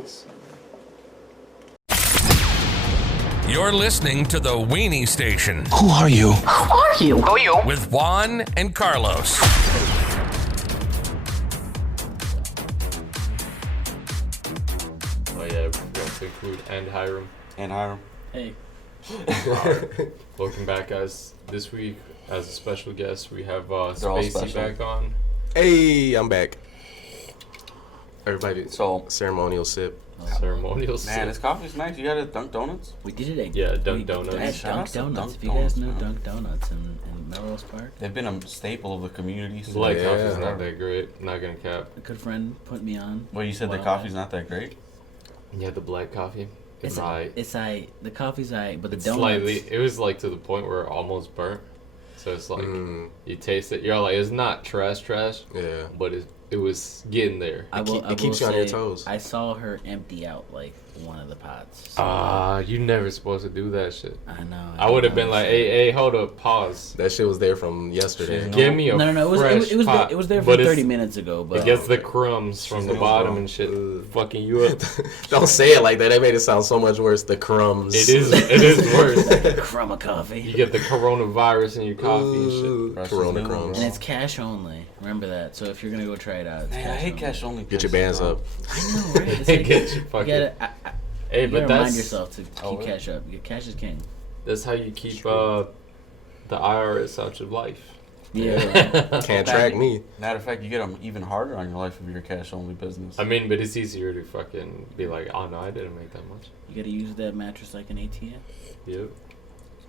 Peace. You're listening to the Weenie Station. Who are you? Who are you? Who are you? With Juan and Carlos. Oh yeah, we got to include and Hiram. And Hiram. Hey. Welcome back, guys. This week, as a special guest, we have They're all Spacey special. back on. Hey, I'm back. Everybody, So, ceremonial sip. Ceremonial man, sip. this coffee's nice. You got it Dunk Donuts? We did it. Yeah, Dunk we, Donuts. I had Shout out Dunk to Donuts. Dunk If you guys know Donuts, man. Dunk Donuts in Melrose Park, They've been a staple of the community. So Black Yeah. coffee's not that great. Not gonna cap. a good friend put me on. Well, you said the Wow. coffee's not that great? Yeah, the black coffee. It's high. It's the coffee's but the It's donuts. slightly. It was like to the point where it almost burnt. So it's like you taste it. You're like, it's not trash, Yeah. but it was getting there. It keeps you on your toes. I saw her empty out like one of the pots. So You never supposed to do that shit. I know. I would have been like, hey, hold up, pause. That shit was there from yesterday. She's Give me a No. fresh pot. It was there But for it's- 30 minutes ago. But It gets the crumbs from the She's bottom no and shit, Ugh. fucking you up. Don't say it like that. That made it sound so much worse. The crumbs. It is worse. crumb of You coffee. get the coronavirus in your coffee and shit. Ooh, Fresh Corona as new, crumbs. And it's cash only. Remember that. So if you're gonna go try it out, it's Man, I hate only. cash only. Get your bands up. I know, right? It's like, Get your you fucking. gotta, Hey, you but gotta remind that's yourself to Oh, keep really? cash up. Cash is king. that's how you keep the IRS out your life. Yeah. Can't track me. Matter of fact, you get them even harder on your life if you're a cash only business. I mean, but it's easier to fucking be like, oh no, I didn't make that much. You gotta use that mattress like an ATM. Yep.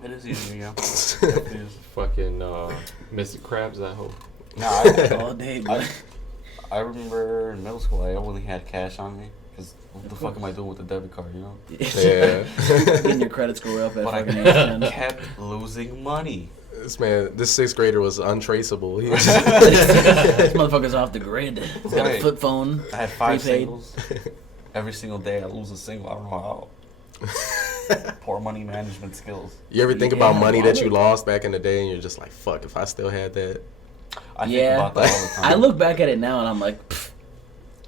It is easier, yeah. It is. Fucking Mr. Krabs, that hoe. Nah, All day, bro. I remember in middle school, I only had cash on me. Because what the fuck am I doing with the debit card, you know? Yeah. Getting your credit score up at But I fucking ATM. kept losing money. This sixth grader was untraceable. He was This motherfucker's off the grid. He's got a Right. flip phone. I had 5 Prepaid. singles. Every single day I lose a single. I don't know how. Poor money management skills. You ever think about Yeah, money that you wallet. lost back in the day and you're just like, fuck, if I still had that. I think Yeah. about that all the time. I look back at it now and I'm like, pfft,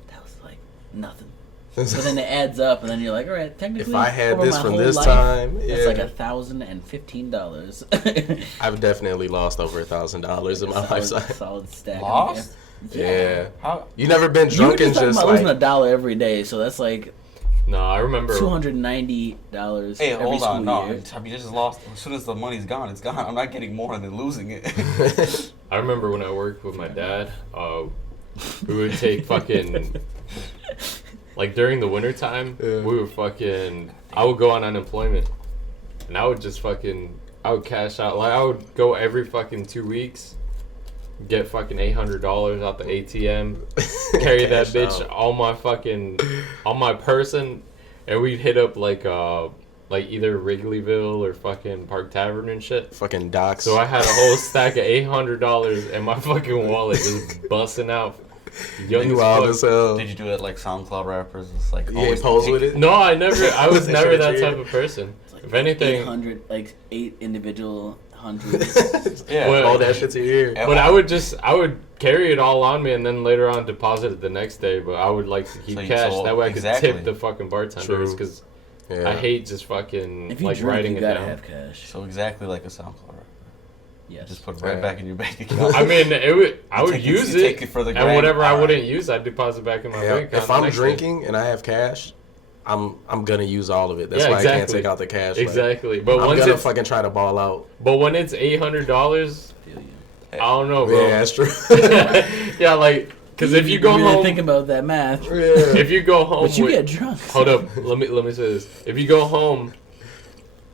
that was like nothing. But then it adds up, and then you're like, all right, technically, If I had over this my from whole this life, time, it's yeah. like $1,015. I've definitely lost over $1,000 in my lifetime. Solid stack. Lost? Yeah. How? You never been You were drunk and just talking just about losing like, $1 every day, so that's like No, I remember. $290 Hey, every hold school on. No, year. I mean, you just lost. As soon as the money's gone, it's gone. I'm not getting more than losing it. I remember when I worked with my dad. We would take fucking. Like during the winter time, Yeah. we would fucking. I would go on unemployment, and I would just fucking. I would cash out. Like I would go every fucking 2 weeks, get fucking $800 out the ATM, carry that Cash bitch out. on my person, and we'd hit up like either Wrigleyville or fucking Park Tavern and shit. fucking docs. So I had a whole stack of $800 in my fucking wallet just busting out. Young you as wild fuck. as hell. Did you do it like SoundCloud rappers? It's like You always ain't pose pick- with it? No, I was They never should've that cheered. type of person. It's like If anything, 800, like 8 individual hundreds. Yeah. Well, All that shit to your ear. Yeah. but I would carry it all on me and then later on deposit it the next day. But I would like to keep So you cash. told- That way I could exactly. tip the fucking bartenders True. because Yeah. I hate just fucking If you like drink, writing you it gotta down. have cash. So exactly like a SoundCloud rapper. Yes. Just put it right Yeah. back in your bank account. I mean, I would take it- use you take it for the and gram. whatever I Alright. wouldn't use, I'd deposit back in my Yeah, bank account. if the I'm next day. drinking and I have cash, I'm gonna use all of it. That's Yeah, why I can't exactly. take out the cash. Like, Exactly, but I'm once gonna it's fucking try to ball out. but when it's $800, Feel you. I don't know, bro. Yeah, that's true. Yeah, like because if you go really home, think about that math, yeah. if you go home, but you with, get drunk. hold up, let me say this: if you go home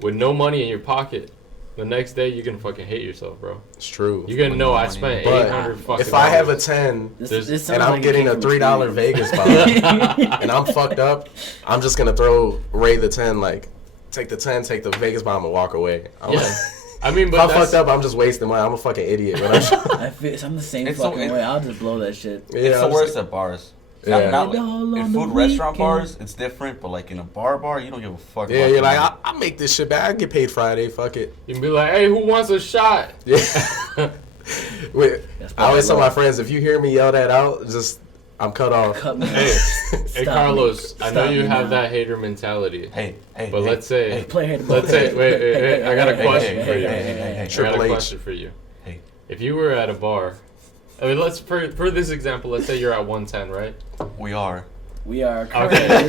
with no money in your pocket, the next day you're gonna fucking hate yourself, bro. It's true. You're gonna know I money. spent But 800 fucking. if I have a dollars. 10 This There's- sounds and I'm like it getting came a from $3 experience. Vegas bomb and I'm fucked up, I'm just gonna throw Ray the 10, like, take the 10, take the Vegas bomb and walk away. I'm Yeah. I mean, if but I'm that's, fucked up, I'm just wasting money. I'm a fucking idiot. When I'm the same It's fucking so- way. I'll just blow that shit. yeah, It's the I'm worst just- at bars. Yeah. Not All like, in on the food restaurant weekend. bars, it's different, but like in a bar, you don't give a fuck. Yeah, about you're the like, money. I make this shit back. I get paid Friday. Fuck it. you can be like, hey, who wants a shot? Yeah. Wait, That's I always tell probably my friends, if you hear me yell that out, just I'm cut off. Cut me Hey, off. hey Stop Carlos, me. I know Stop you me have now. that hater mentality. Hey, But let's say, Play head let's say, wait, I got a question for you. Hey, I got Triple a H. question for you. Hey. If you were at a bar, I mean, for this example, let's say you're at 110, right? We are. We are Okay. currently.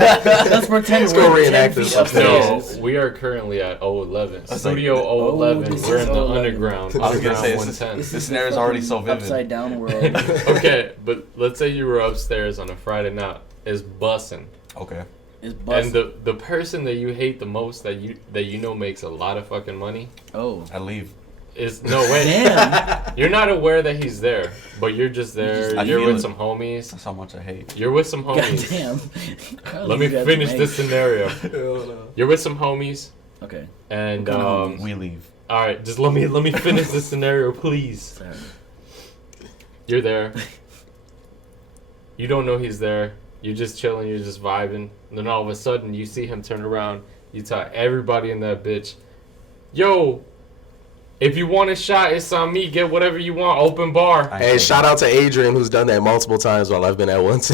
Let's pretend Let's go we're 10 reenact feet this. No, upstairs. we are currently at 011. That's Studio like- 011. this We're is in the 011. underground. I was gonna Underground say, 110. this scenario's already so vivid. Upside down world. Okay, but let's say you were upstairs on a Friday night. It's bussing. Okay. It's And busted. the person that you hate the most that you know makes a lot of fucking money Oh. I leave. is no wait. Damn. You're not aware that he's there, but you're just there. I You're feel with it. some homies. That's how much I hate. You're with some homies. Goddamn. Let me finish this scenario. Hell no. You're with some homies, Okay. and What kind of homies? We leave. all right, just let me finish this scenario, please. Sorry. You're there. You don't know he's there. You're just chilling. You're just vibing. And then all of a sudden, you see him turn around. You tell everybody in that bitch, "Yo, if you want a shot, it's on me. Get whatever you want. Open bar." Hey, shout out to Adrian who's done that multiple times while I've been at once.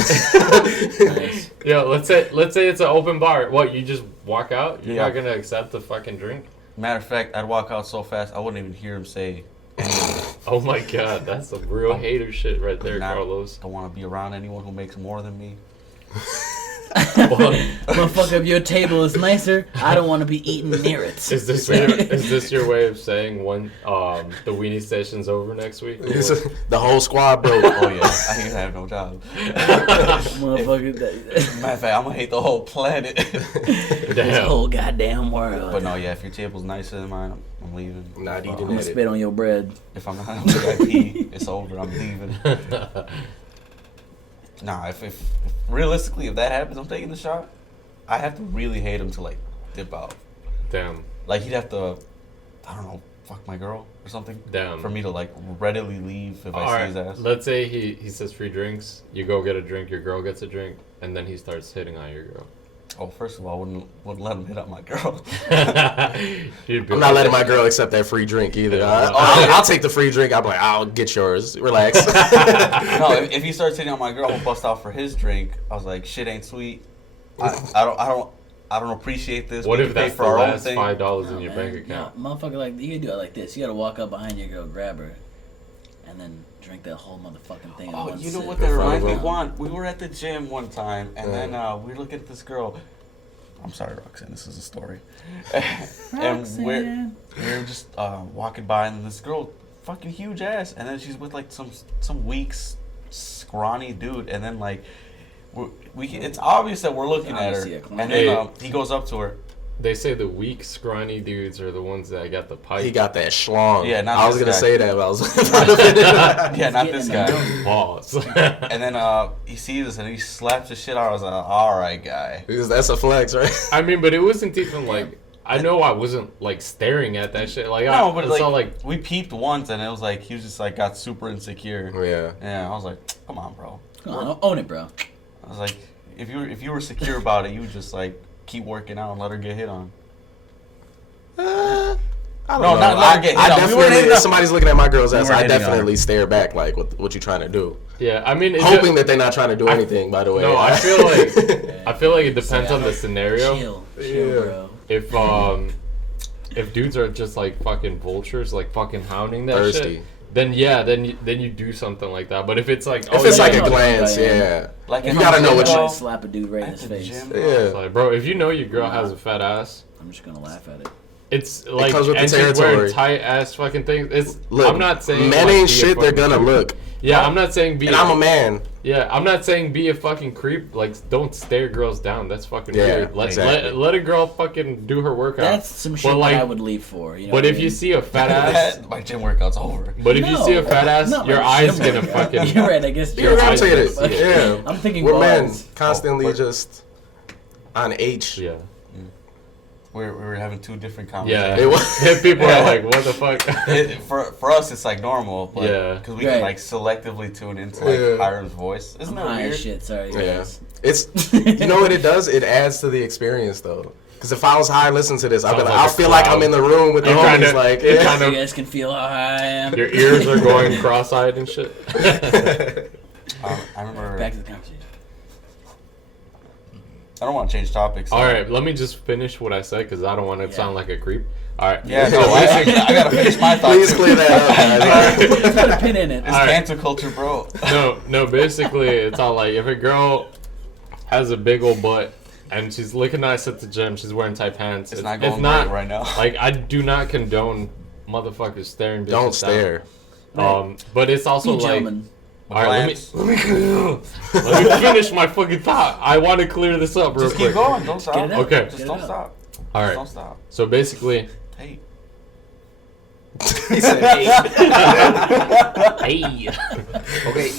Nice. Yo, let's say it's an open bar. What? You just walk out? You're Yeah. not gonna accept the fucking drink? Matter of fact, I'd walk out so fast I wouldn't even hear him say anything. Oh my god, that's some real hater shit right there, Not- Carlos. Don't want to be around anyone who makes more than me. Motherfucker, if your table is nicer, I don't want to be eating near it. Is this your way of saying when the Weenie station's over next week? or what? The whole squad broke. Oh yeah, I ain't gonna have no job. Motherfucker, Matter of fact, I'm gonna hate the whole planet. this Damn. whole goddamn world. But no, yeah, if your table's nicer than mine, I'm leaving. I'm not eating I'm gonna at spit it. on your bread. If I'm not on the VIP, it's over. I'm leaving. Nah, if realistically, if that happens, I'm taking the shot. I have to really hate him to like dip out. Damn. Like he'd have to, I don't know, fuck my girl or something Damn. for me to like readily leave if I see Alright, his ass. let's say he says free drinks. You go get a drink. Your girl gets a drink, and then he starts hitting on your girl. Oh, first of all, I wouldn't let him hit up my girl. You'd be I'm not like, letting my girl accept that free drink either. Yeah. I'll take the free drink. I'm like, I'll get yours. Relax. No, if he starts hitting on my girl, I'm gonna bust out for his drink. I was like, shit ain't sweet. I don't appreciate this. What We if can pay that's the last thing. $5 in No, your man. bank account? No, motherfucker, like you gotta do it like this. You gotta walk up behind your girl, grab her, and then drink that whole motherfucking thing. in Oh, one you know sip. what that reminds me Front of? row. Juan, we were at the gym one time, and then we were looking at this girl. I'm sorry, Roxanne, this is a story. And we're just walking by, and this girl, fucking huge ass, and then she's with like some weak, scrawny dude, and then like it's obvious that we're looking at her, Obviously a clown. and then Hey. he goes up to her. They say the weak, scrawny dudes are the ones that got the pipe. He got that schlong. Yeah, not I was this gonna guy. say that, but I was trying to finish it. Yeah, not Get this in guy. the balls. And then he sees us and he slaps the shit out of us. All right, guy. Because that's a flex, right? I mean, but it wasn't even like. I know I wasn't like staring at that shit. Like, No, but it's like, all like. we peeped once and it was like he was just like got super insecure. Yeah. Yeah, I was like, come on, bro. Come on, own it, bro. I was like, if you were secure about it, you would just like keep working out and let her get hit on. I don't No, know. not let her get hit I on. We weren't definitely, hitting if on- somebody's looking at my girl's We ass, weren't I hitting on her. definitely stare back, like, what you trying to do? Yeah, I mean, Hoping that they're not trying to do anything, by the way. No, I feel like it depends on the scenario. Chill, Yeah. bro. If dudes are just like fucking vultures, like fucking hounding that Thirsty. shit, then yeah, then you do something like that. But if it's like, If it's yeah, like you a know glance, who I am. yeah. Like You if gotta I'm know at what the you- gym, Slap a dude right in at his the face. gym, it's Yeah. like, bro, if you know your girl has a fat ass, I'm just gonna laugh at it. it's like comes with the and she's wearing territory. tight ass fucking things. It's Look, I'm not saying men like, ain't be a shit, they're fucking gonna creep. look. Yeah, I'm not saying be. And I'm a man. Yeah, I'm not saying be a fucking creep. Like, don't stare girls down. That's fucking Yeah, weird. exactly. Let a girl fucking do her workout. That's some shit But, like, that I would leave for. You know But what I if you mean? see a fat ass, my gym workout's over. but if you see a fat ass, not your my eyes gym gonna workout. fucking. You're right. I guess You're your eyes irritated. gonna fucking- Yeah. I'm thinking We're men balls. constantly Oh, just on H. Yeah. We were having two different Yeah. conversations. It was- And people are like, what the fuck? For us, it's like normal, but Yeah. because we Right. can like selectively tune into like Yeah. Hiram's voice. Isn't I'm that high weird? as shit. Sorry, Yeah. guys. It's you know what it does? It adds to the experience though. Because if I was high, listen to this, I'll be Sounds like, like I'll a feel like cloud. I'm in the room with the You're homies. kinda- Like, you're yeah. kinda- You guys can feel how high I am. Your ears are going cross-eyed and shit. I remember. Back to the conversation. I don't want to change topics. All right, let me just finish what I said because I don't want to sound like a creep. All right. Yeah, no, I gotta finish my thoughts. Please clear that up. Put a pin in it. It's cancel culture, bro. No. Basically, it's all like if a girl has a big old butt and she's looking nice at the gym, she's wearing tight pants. It's not going great right now. Like I do not condone motherfuckers staring. Don't bitches stare. down. But it's also Be like. gentlemen. All right, let me finish my fucking thought. I want to clear this up real Just quick. keep going. Don't stop. Get it out. Okay. Just Get don't it out. stop. All right. Don't stop. So basically, Hey. He said, hey. Okay.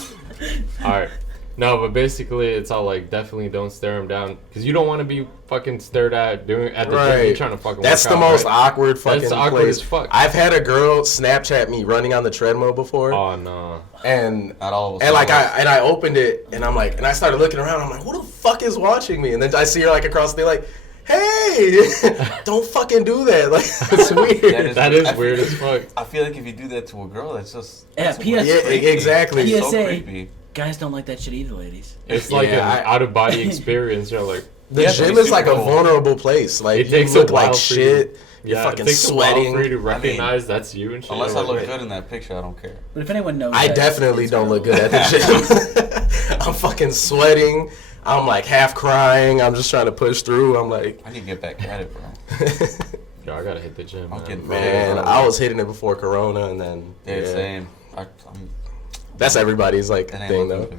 All right. No, but basically, it's all like definitely don't stare them down because you don't want to be fucking stared at doing at the gym. You're trying to fucking. That's work the out, most right? awkward fucking That's awkward place. as fuck. I've had a girl Snapchat me running on the treadmill before, Oh no. and Not all of us. and like I opened it and I'm like, and I started looking around. I'm like, who the fuck is watching me? And then I see her like across the like, hey, don't fucking do that. Like it's weird. That is weird as fuck. I feel like if you do that to a girl, that's just. Yeah, that's P.S. Yeah, creepy. exactly. Yeah. So PSA. creepy. Guys don't like that shit either, ladies. It's like Yeah, an out of body experience. You're like, The Yeah, gym but is like a super cool. vulnerable place. Like It you takes a look while like for you- shit. You're yeah, fucking it takes a while sweating. for you to recognize that's you and shit. Unless I Like, look good in that picture, I don't care. But if anyone knows, I that, definitely it's don't look real. good at the gym. I'm fucking sweating. I'm like half crying. I'm just trying to push through. I'm like, I need to get back at it, bro. Yo, I gotta hit the gym, I'm man. getting man, I was hitting it before Corona, and then Dude, yeah. same. That's everybody's like That ain't thing looking though. good.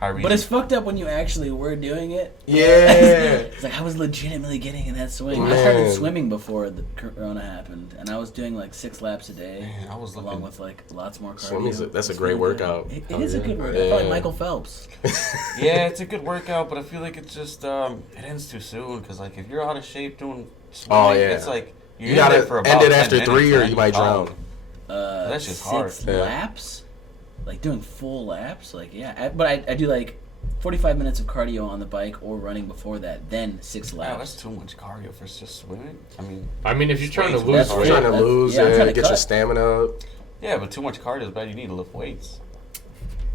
How But it's fucked up when you actually were doing it. Yeah. It's like I was legitimately getting in that swing. I started Man. swimming before the corona happened, and I was doing like 6 laps a day, Man, I was along looking. with like lots more cardio. Swimming's that's a It's great really good. workout. It Oh, is a yeah. good workout. I feel like Yeah. Michael Phelps. Yeah, it's a good workout, but I feel like it's just it ends too soon. Cause like if you're out of shape doing swimming, Oh, yeah. it's like you're You in there gotta for end about it 10 after minutes, 3 or man. you might Oh. drown. That's just 6 hard. Yeah. laps, like doing full laps. Like but I do like 45 minutes of cardio on the bike or running before that, then 6 Wow, laps. that's too much cardio for just swimming. I mean, if you're trying to That's lose You're weight, trying to That's- lose, yeah, I'm trying to get your cut. stamina up. Yeah, but too much cardio is bad. You need to lift weights.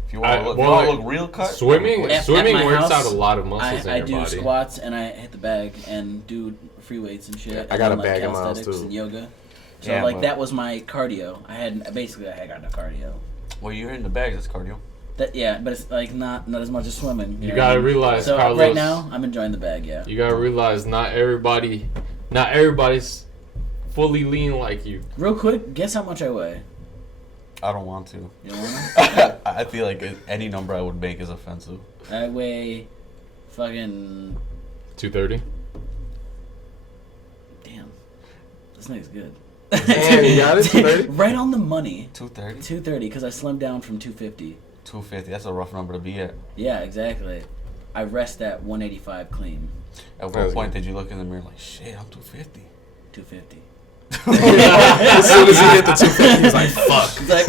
If you I- want to well, look real cut, swimming lift weights. swimming my works house, out a lot of muscles I in do your body. squats and I hit the bag and do free weights and shit. Yeah, I and got then, a bag of miles, calisthenics too. and yoga. So Yeah, like but- that was my cardio. I had got no cardio. Well, you're in the bags. That's cardio. That yeah, but it's like not as much as swimming. You know gotta what I mean? realize, So Carlos, right now I'm enjoying the bag. Yeah. you gotta realize not everybody's fully lean like you. Real quick, guess how much I weigh. I don't want to. You know what? I feel like any number I would make is offensive. I weigh fucking 230. damn. This nigga's good. Damn, you got it? 230? Right on the money. 230? 230 because I slimmed down from 250. 250. That's a rough number to be at. Yeah, exactly. I rest at 185 clean. At That's what point good. did you look in the mirror like, shit, I'm 250? 250. As soon as he hit the 250, he was like, fuck. It's like,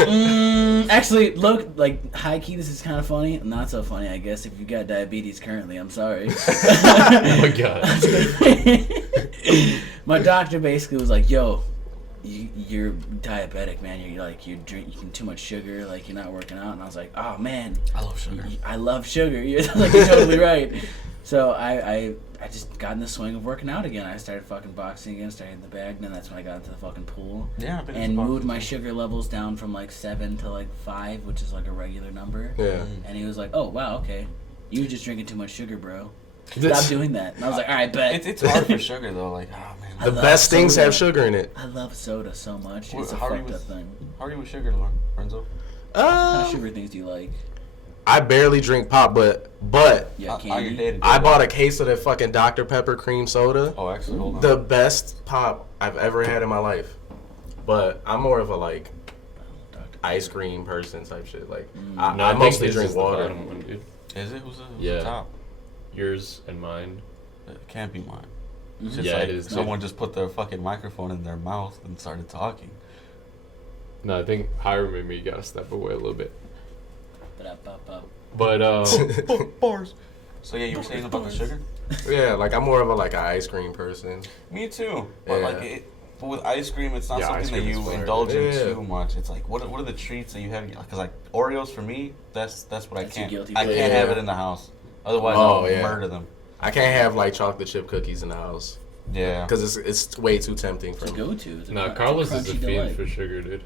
actually, look, like, high key, this is kind of funny. Not so funny, I guess, if you got diabetes currently. I'm sorry. Oh my god. My doctor basically was like, yo, you're diabetic, man. You're drinking too much sugar, like, you're not working out. And I was like, oh, man. I love sugar. I love sugar. You're totally right. So I just got in the swing of working out again. I started fucking boxing again, started in the bag, and then that's when I got into the fucking pool. Yeah, I've been And into boxing moved my too. sugar levels down from like 7 to like 5, which is like a regular number. Yeah. And he was like, oh, wow, okay. You were just drinking too much sugar, bro. Stop doing that. And I was like, all right, bet. It's hard for sugar, though. Like, oh, man. I The love best things soda. have sugar in it. I love soda so much. Well, It's a how are you fucked up with- thing. How are you with sugar, Lorenzo? What kind of sugar things do you like? I barely drink pop, but Yeah, How you candy. dating? I bought a case of that fucking Dr. Pepper cream soda. Oh, actually, hold on. The best pop I've ever had in my life. But I'm more of a like ice cream person type shit. Like I think mostly this drink is the water. bottom one, dude. Is it? Who's the Yeah. top? Yours and mine. It can't be mine. Mm-hmm. It's just Yeah, like it is, dude. someone just put their fucking microphone in their mouth and started talking. No, I think Hiram and me gotta step away a little bit. Ba-da-ba-ba. But Bars. So yeah, you were saying about the sugar? Yeah, like I'm more of a like an ice cream person. Me too. But Yeah. like But with ice cream, it's not Yeah, ice something that cream is you fire. indulge in Yeah. too much. It's like, what are the treats that you have? Because like Oreos for me, that's what I That's your can't. guilty I pleasure. can't have Yeah. it in the house. Otherwise, Oh, I'll yeah. murder them. I can't have like chocolate chip cookies in the house Yeah. because it's way too tempting for It's a me. go-to. It's a No, crunchy Carlos is a delight. fiend for sugar, dude.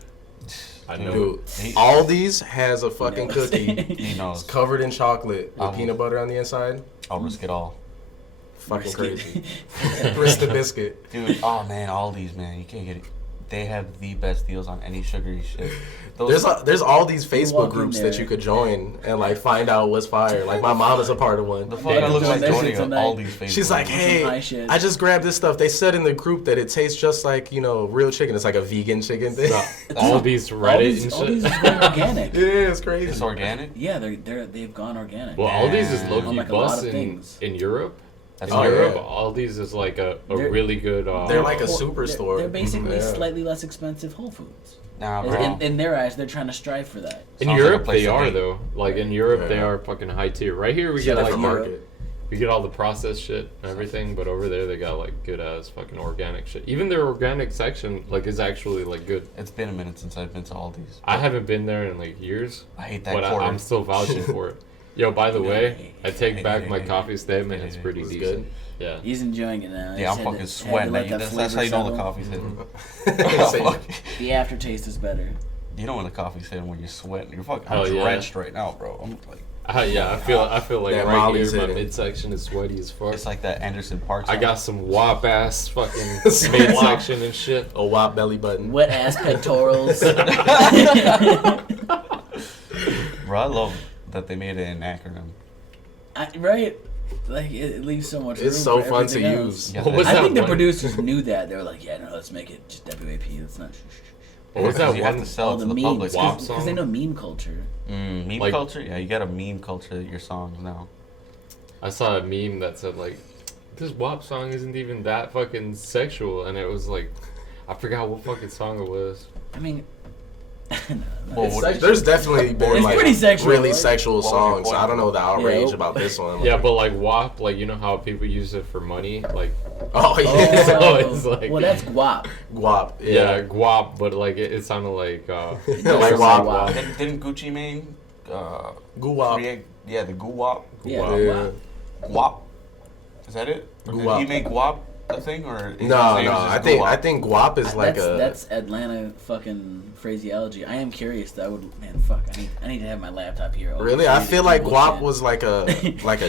I know. Dude, He- Aldi's has a fucking knows. cookie He knows. covered in chocolate with Oh. peanut butter on the inside. I'll risk it all. Fucking Risk it. crazy. Risk the biscuit. Dude, oh man, Aldi's, man, you can't get it. They have the best deals on any sugary shit. Those, There's all these walk Facebook in groups there. that you could join and like find out what's fire. Like my mom is a part of one. the fuck Yeah, looks like that joining shit's an a night. Aldi's Facebook. She's like, Some hey, high shit. I just grabbed this stuff. They said in the group that it tastes just like, real chicken. It's like a vegan chicken thing. All these Reddit and Aldi's is shit. going organic. Yeah, it's crazy. it's organic. Yeah, they've gone organic. Well, Aldi's is On, low-key like, a lot bust of in things. Europe. That's In Oh, Europe, yeah. Aldi's is like a They're- really good. They're like a Whole- superstore. They're basically Yeah. slightly less expensive Whole Foods. Nah, bro. In their eyes, they're trying to strive for that. in Sounds like a Europe place they to are be. though. Like in Europe they Yeah. are fucking high tier. Right here we It's a get like different market. we get all the processed shit and everything, but over there they got like good ass fucking organic shit. Even their organic section like is actually like good. It's been a minute since I've been to Aldi's. I haven't been there in like years, I hate that but quarter. I'm still vouching for it. Yo, by the way, I take Hey, back hey, my hey, coffee statement. It's pretty It's decent. good. Yeah. He's enjoying it now. Yeah, I'm He said fucking that- sweating. had to let That's how you know the flavor coffee's hitting. Same. Fuck. settle. The aftertaste is better. You know when the coffee's hitting when you're sweating. You're fucking Hell yeah. drenched right now, bro. I'm like, Yeah, I feel like That right Molly's here my hitting. midsection is sweaty as fuck. it's like that Anderson Park I song. got some wop ass fucking Some midsection and shit. A wop belly button. Wet ass pectorals. Bro, I love that they made it an acronym. Right? Like, it leaves so much room It's so for fun to everything use. else. Yeah, What was I that think the one? producers knew that. They were like, yeah, no, let's make it just WAP. Let's not. What was Because that you one? have to sell All it the to the memes. public. WAP Because they know meme culture. Meme Like- culture? Yeah, you gotta meme culture your songs now. I saw a meme that said like, this WAP song isn't even that fucking sexual, and it was like, I forgot what fucking song it was. I mean, Well, It's what- there's definitely been It's like pretty sexual, really right? sexual What was your songs. point? I don't know the outrage Yeah. about this one. Yeah, but like WAP, like you know how people use it for money, like Oh yeah. So it's like- well, that's guap. Guap. yeah, guap, but like it sounded like like Doesn't wop. say wop. Didn't Gucci Mane Guwap. create, the guwap? Yeah, Guap. guap. Guap? Is that it? Or did Guwap. he make guap a thing? Or his No, name no. is just I think guwap? guap is like That's Atlanta fucking phraseology. I am curious. That would fuck. I need to have my laptop here. Oh, really. I shit, feel like bullshit. guap was like a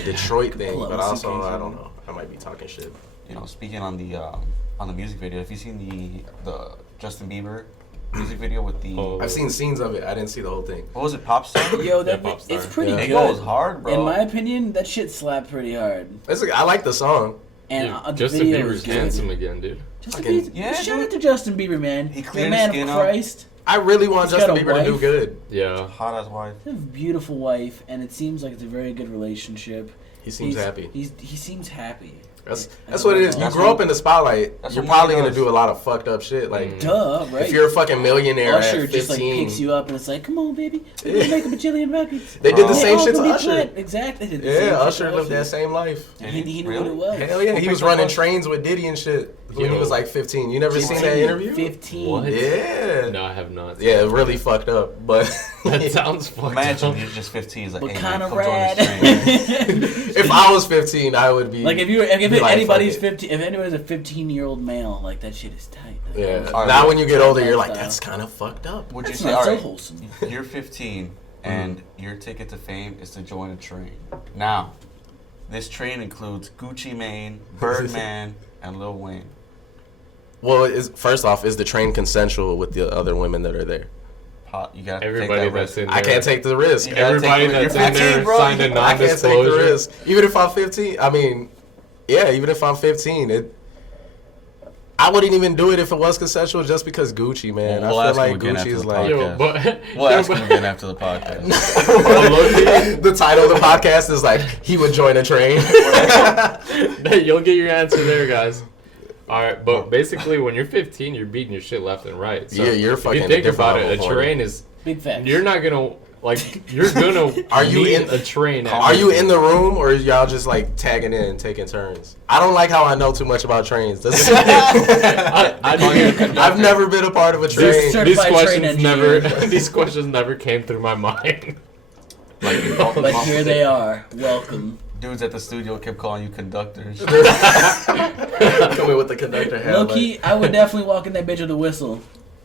Detroit thing, Pull out but my also suitcase I and- don't know. I might be talking shit. You know, speaking on the music video, have you seen the Justin Bieber music video with the Oh. I've seen scenes of it. I didn't see the whole thing. what was it, Pop Star? Yo, that Pop Star. it's pretty Yeah. It good. goes hard, bro. In my opinion, that shit slapped pretty hard. I like the song. And Dude, the Justin video Bieber's was good. handsome again, dude. Justin Fucking- Bieber, Yeah, shout dude. out to Justin Bieber, man. He The cleared man his of skin up. Christ. I really want He's Justin got a Bieber to do wife. good. Yeah. Hot as wife. He has a beautiful wife, and it seems like it's a very good relationship. He seems He's- happy. He seems happy. That's what it is. You That's grow what- up in the spotlight. that's You're what probably money gonna does. do a lot of fucked up shit. Like Duh, right? if you're a fucking millionaire Usher at just like 15, picks you up and it's like, come on, baby, we're gonna make a bajillion records. they did the Oh. same all shit to gonna be Usher. plat- Exactly. They did the same Yeah, shit Usher to lived that same life. And he knew Really? what it was. Hell yeah, he was picked running up trains with Diddy and shit when he Yo. was like 15. You never seen that interview? 15. What? Yeah. No, I have not. Yeah, really fucked up. But That sounds fucked Imagine up. he's just 15. He's like, But hey, kind man, of come join rad. this train. if I was 15, I would be Like if be like, anybody's fuck it. 15, if anybody's a 15-year-old male, like that shit is tight. Like, Yeah. Alright, Now well, when you get older, you're like, lifestyle. that's kind of fucked up. Would you That's say, not so alright, wholesome. you're 15 and your ticket to fame is to join a train. Now, this train includes Gucci Mane, Birdman, and Lil Wayne. Well, first off, is the train consensual with the other women that are there? You gotta Everybody take that that's risk. in there. I can't take the risk. You gotta Everybody take it. that's You're in 15, there bro. signed a I can't take the non-disclosure. risk. Even if I'm 15, I mean, yeah, even if I'm 15, I wouldn't even do it if it was consensual just because Gucci, man. We'll I ask feel him like again Gucci after is the like... Yo, but We'll ask him again after the podcast. the title of the podcast is like, he would join a train. You'll get your answer there, guys. All right, but basically, when you're 15, you're beating your shit left and right. So Yeah, you're if fucking you a think different about it, level a for train is Big facts. you're not gonna Like, you're gonna Are you need in a train? Are you in the room or y'all just like tagging in, taking turns? I don't like how I know too much about trains. I've never been a part of a train. These questions never came through my mind. But here they are. Welcome. Dudes at the studio kept calling you conductors. Coming with the conductor hat. Low-key, I would definitely walk in that bitch with a whistle.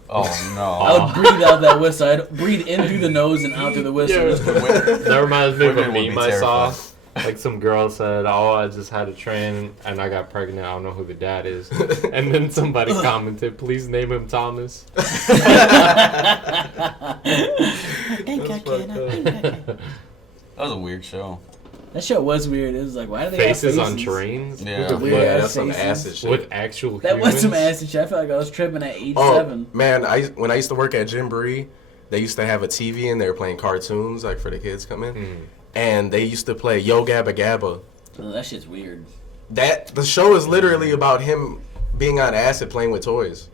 Oh no! I would breathe out that whistle. I'd breathe in through the nose and out through the whistle. Yeah, that reminds me of a Women would meme be I saw. terrified. Like some girl said, "Oh, I just had a train and I got pregnant. I don't know who the dad is." And then somebody commented, "Please name him Thomas." That was a weird show. That show was weird. It was like, why do they Faces have on trains? Yeah. With the weird ass that's some faces. acid shit. With actual That humans? was some acid shit. I felt like I was tripping at age Oh 7. man, when I used to work at Gymboree, they used to have a TV and they were playing cartoons like for the kids coming, and they used to play Yo Gabba Gabba. Oh, that shit's weird. The show is literally about him being on acid playing with toys.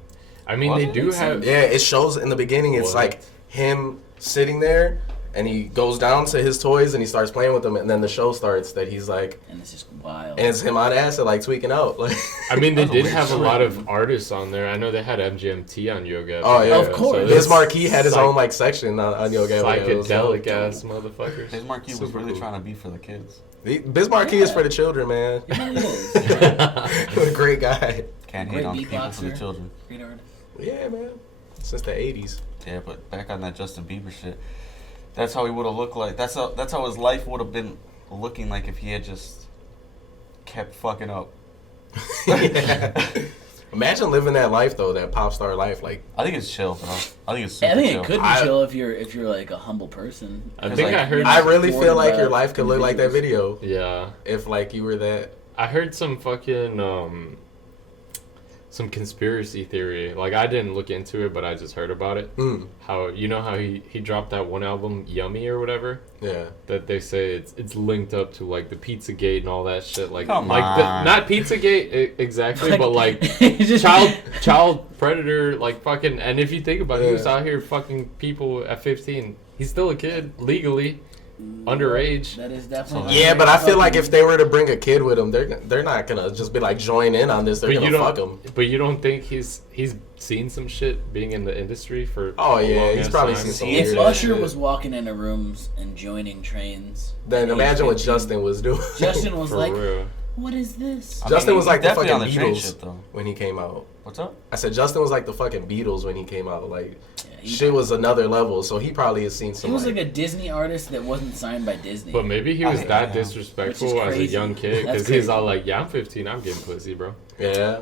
I mean, they do have... Yeah, it shows in the beginning. It's What? like him sitting there, and he goes down to his toys and he starts playing with them, and then the show starts that he's like, And it's just wild. and it's him on acid like tweaking out. Like, I mean, they That was a did weird have a show. lot of artists on there. I know they had MGMT on Yoga. oh yeah, Of course. Biz Markie had his own like section on Yo Gabba Gabba. It was Psychedelic dope. ass motherfuckers. His Marquis was Super really cool. trying to be for the kids. Biz Markie is for the children, man. It really is. What a great guy. Can't Great hate on people for the beatboxer. children. Great art. Yeah, man. Since the 80s. Yeah, but back on that Justin Bieber shit, that's how he would have looked like. That's how his life would have been looking like if he had just kept fucking up. Yeah. Imagine living that life though, that pop star life. Like, I think it's chill, bro. I think it's super I think chill. it could be chill if you're like a humble person. I 'Cause, think like, I heard- you're I not really feel like your afforded life could look like that individuals. video Yeah. if like you were that. I heard some fucking some conspiracy theory. Like, I didn't look into it, but I just heard about it. How, you know how he dropped that one album, Yummy or whatever, Yeah. that they say it's linked up to like the Pizzagate and all that shit. Like, Come like on. not Pizzagate exactly, but like Just- child predator, like fucking. And if you think about it, he was Yeah. out here fucking people at 15. He's still a kid legally, underage. That is definitely. Yeah, but I feel like if they were to bring a kid with them, they're not gonna just be like join in on this. They're But you gonna fuck don't. him. But you don't think he's seen some shit being in the industry for? Oh a yeah, long he's ass probably time? seen some if weird Usher shit. was walking into rooms and joining trains, Then at age imagine what 15, Justin was doing. Justin was For like, real. "What is this?" I Justin mean, was like he's the definitely fucking on the train Beatles shit, though. when he came out. What's up? I said Justin was like the fucking Beatles when he came out. Like, he- shit was another level. So he probably has seen some. He was like a Disney artist that wasn't signed by Disney. But maybe he was I- that yeah. disrespectful Which is as a crazy. young kid That's because he's crazy. all like, "Yeah, I'm 15. I'm getting pussy, bro." Yeah.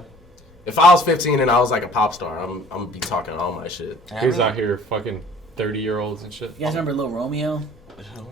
If I was 15 and I was like a pop star, I'm gonna be talking all my shit. He was out here fucking 30-year-olds and shit. You guys remember Lil Romeo,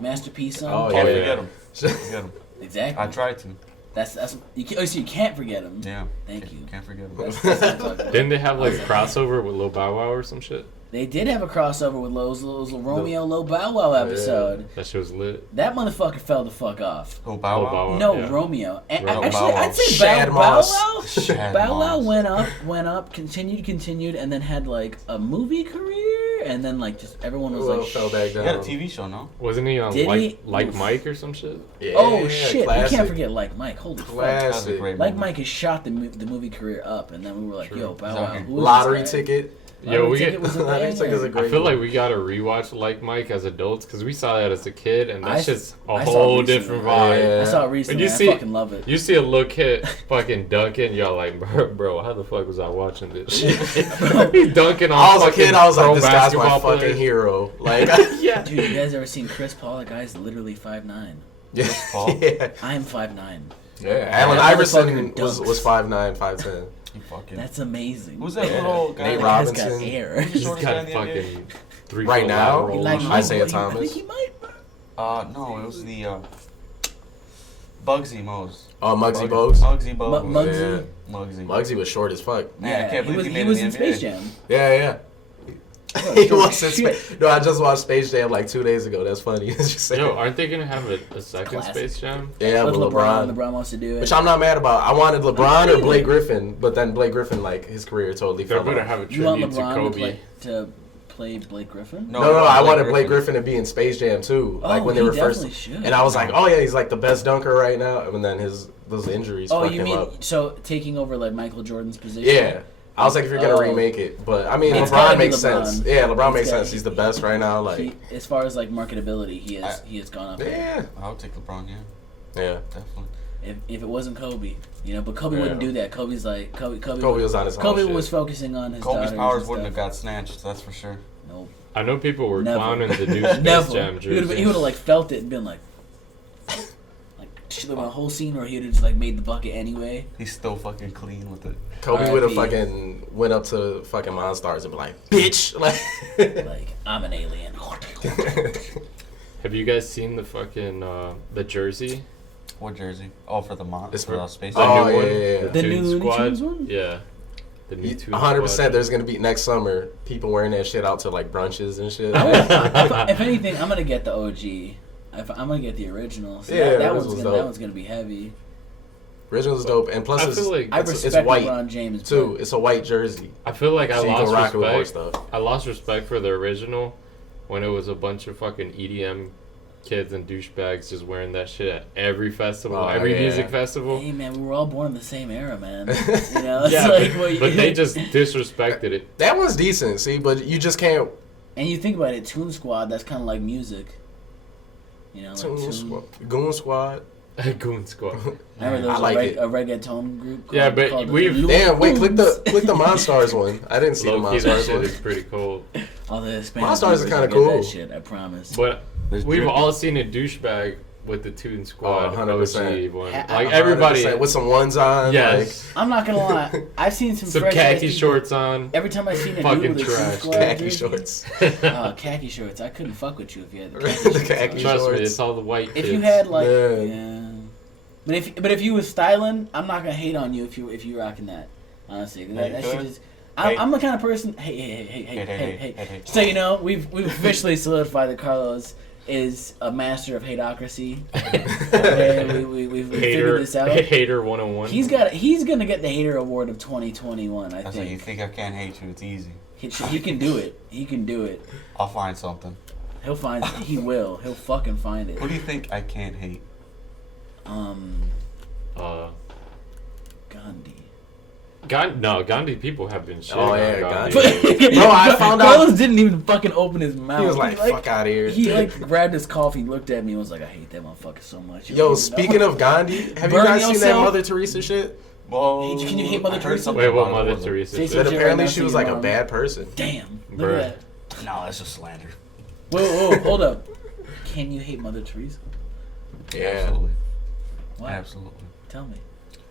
Masterpiece song? Oh, Can't yeah. forget him. Forget him. Exactly. I tried to. That's you. Oh, so you can't forget him. Yeah. Thank you. Can't forget him. That's what I'm talking about. Didn't they have like a Okay. crossover with Lil Bow Wow or some shit? They did have a crossover with Lil Romeo Lil Bow Wow episode. That shit was lit. That motherfucker fell the fuck off. Oh, Bow Lil Wow. Bow Wow. No, yeah. Romeo. And, Bow actually, Wow. I'd say Shad Bow Moss. Wow. Shad Bow Wow Moss. went up, continued, and then had like a movie career, and then like just everyone was Well, like, fell back He had a down. TV show, no? Wasn't he on Did he? like Oof. Mike or some shit? Yeah, "Oh shit, classic. we can't forget Like Mike. Holy fuck." That was a Classic. great Like movie. Mike has shot the movie career up, and then we were like, True. "Yo, Bow He's Wow, out here. who is Lottery this guy?" ticket. Yo, we Ticket get. was a Lottery ticket is a banger. great I feel like movie. we gotta rewatch Like Mike as adults because we saw that as a kid and I that shit's a I saw it whole recently. different vibe. Yeah. I saw it When recently. you I see, fucking love it. you see a little kid fucking dunking, y'all like, bro, how the fuck was I watching this shit? He's dunking on I was a fucking kid. I was like, pro this guy's my basketball fucking players. hero. Like, Yeah. Dude, you guys ever seen Chris Paul? The guy's literally 5'9". yeah, Paul? yeah. I'm 5'9". Yeah. Allen That Iverson motherfucker was dunks. 5'9", 5'10". He fucking. That's amazing. Who's that Yeah. little guy? Nate That that- guy's got Robinson. air. Who's the He's shortest guy got in the NBA? fucking 3 Right now? He lateral like and Mike, Isaiah but Thomas. I think he might. No, it was the Bugsy Mose. Oh, Muggsy Bogues? Muggsy Bogues. Muggsy? Muggsy. Muggsy was short as fuck. Man, I can't believe he made was it in the NBA. Space Jam. Yeah, yeah. Oh, He short was in shit. Space. No, I just watched Space Jam like 2 days ago. That's funny. It's just saying. Yo, aren't they gonna have a second Classic. Space Jam? Yeah, With with LeBron. LeBron. LeBron wants to do it. Which I'm not mad about. I wanted LeBron or either. Blake Griffin, but then Blake Griffin, like, his career totally They fell better off. have a you want tribute to LeBron Kobe. to play Blake Griffin? No, I wanted Blake Griffin to be in Space Jam too. Like when they were first. Should. And I was like, oh yeah, he's like the best dunker right now. And then those injuries. Oh, fucked you him mean up. so taking over like Michael Jordan's position? Yeah. I was like, if you're gonna remake it, but I mean, LeBron makes sense. Yeah, LeBron makes sense. He's the best right now. Like as far as like marketability, he has gone up. Yeah, I would take LeBron. Yeah, definitely. If it wasn't Kobe, but Kobe wouldn't do that. Kobe's like Kobe was on his own Kobe shit. was focusing on his Kobe's daughters powers and wouldn't have stuff. got snatched. That's for sure. Nope. I know people were Never. clowning the new Space Never. Jam jersey. He would have like felt it and been like a whole scene where he would have just like made the bucket anyway. He's still fucking clean with it. Kobe would have fucking went up to fucking Monstars and be like, bitch, like I'm an alien. Have you guys seen the fucking the jersey? What jersey? Oh, for the Space. The new one? Yeah. The new Toon Looney Squad? Tunes one? Yeah. The new Toon 100%. Squad. There's gonna be next summer people wearing that shit out to like brunches and shit. If anything, I'm gonna get the OG. I'm gonna get the original. So that one's gonna be heavy. Original's dope, and plus I feel like I it's respect white LeBron James too. It's a white jersey. I feel like I So you can lost rock it with more respect. stuff. I lost respect for the original when it was a bunch of fucking EDM kids and douchebags just wearing that shit at every festival, every music festival. Hey man, we were all born in the same era, man. Yeah, but they just disrespected it. That one's decent, see, but you just can't. And you think about it, Toon Squad, that's kind of like music. Like Goon Squad. Goon Squad. Remember there was a reggaeton group? Yeah, but damn, wait, click the Monstars one. I didn't see the Monstars one. It's pretty cool. All the Hispanic Monstars are kind of cool. cool. That shit, I promise. But we've all seen a douchebag with the Toon Squad 100%. OG one. Like everybody 100%. With some ones on. Yes. Like, I'm not gonna lie. I've seen some fresh khaki shorts on. Every time I've seen a fucking dude with a Toon trash. Squad Khaki jersey, shorts. Khaki shorts. I couldn't fuck with you if you had the The khaki khaki shorts. Trust shorts. me, it's all the white kids. If you had like, Yeah. But if you was styling, I'm not gonna hate on you if you rocking that. Honestly, that shit is. I'm the kind of person. Hey. So we've officially solidified that Carlos is a master of hateocracy. We've figured this out. Hater 101. He's gonna get the hater award of 2021. I think. Like, you think I can't hate you? It's easy. He can do it. He can do it. I'll find something. He'll find. He will. He'll fucking find it. What do you think I can't hate? Gandhi. No, Gandhi people have been shit. Oh, yeah, Gandhi. Bro, I found out. Carlos didn't even fucking open his mouth. He was like, fuck out of here. He grabbed his coffee, looked at me, and was like, I hate that motherfucker so much. Yo, speaking of Gandhi, have you guys seen that Mother Teresa shit? Well, can you hate Mother Teresa? Wait, what Mother Teresa? That apparently she was like a bad person. Damn. Look at that. No, that's just slander. Whoa, hold up. Can you hate Mother Teresa? Yeah. Absolutely. Why? Absolutely. Tell me.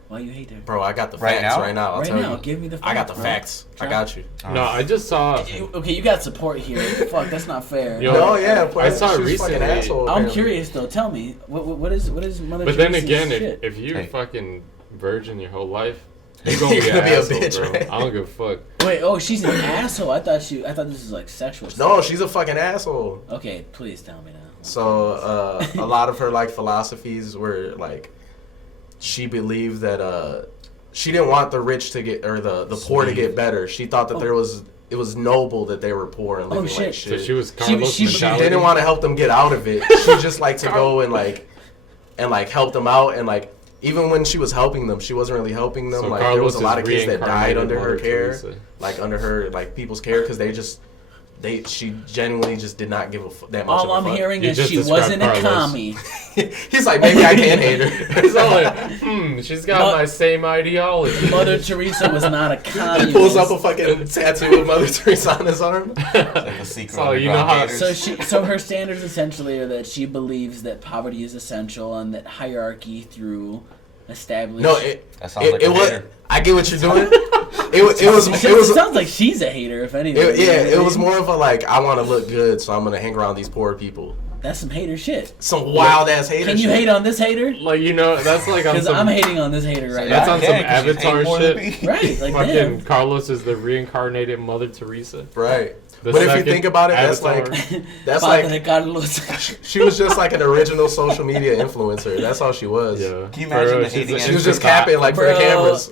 Why you hate her? Bro, I got the Right facts now? right now. I'll tell you. Give me the facts. I got the bro. facts. Try. I got you. No, I just saw. Okay, you got support here. Fuck, that's not fair. Yo, No, yeah, I saw she was recently. fucking asshole, I'm apparently. curious though. Tell me, what is Mother But Teresa's then again, shit? if you Hey. fucking virgin your whole life, you're gonna be You're an gonna be a asshole, bitch, bro. right? I don't give a fuck. Wait, she's an asshole. I thought this was like sexual. No, she's a fucking asshole. Okay, please tell me now. So a lot of her like philosophies were like, she believed that she didn't want the rich to get or the poor to get better. She thought that it was noble that they were poor and living like shit. So she was Carlos. she She didn't want to help them get out of it. She just liked to go and help them out and like even when she was helping them, she wasn't really helping them. So like there was a Carlos lot is of kids that died reincarnated under her Mother care, Teresa. like under her like people's care because she genuinely just did not give that much. All of a I'm fuck. hearing You is just she described wasn't a Carlos. commie. He's like, maybe I can hate her. It's all like, she's got my same ideology. Mother Teresa was not a He communist. pulls up a fucking tattoo of Mother Teresa on his arm. Like a secret. So you know how- So her standards essentially are that she believes that poverty is essential and that hierarchy through established. No, That sounds like a was. hater. I get what you're doing. It was. sounds like she's a hater, if anything. It was more of a like, I want to look good, so I'm gonna hang around these poor people. That's some hater shit. Some wild ass hater. Can you shit. hate on this hater? Like that's like on Because some. I'm hating on this hater right That's now. on some Avatar shit. Right, like Fucking damn. Carlos is the reincarnated Mother Teresa. Right. But if you think about it, that's like she was just like an original social media influencer. That's all she was. Yeah. Can you imagine the hating? She was just capping like for the cameras.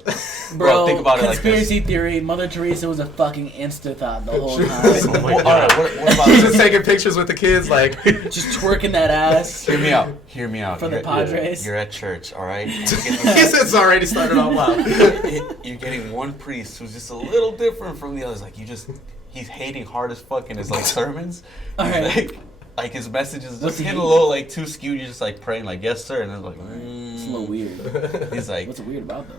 Bro, think about it like conspiracy theory. Mother Teresa was a fucking insta thought the whole time. Oh my All God. right, what about She's this? just taking pictures with the kids, like Just twerking that ass. Hear me out. Hear me out. For the Padres. You're at church, all right? he said it's already started off loud. You're getting one priest who's just a little different from the others. Like he's hating hard as fuck in his like sermons. All He's right. like his messages What's just he getting a hating? little like too skewed. You're just like praying like yes sir, and then like It's a little weird. he's like What's weird about that?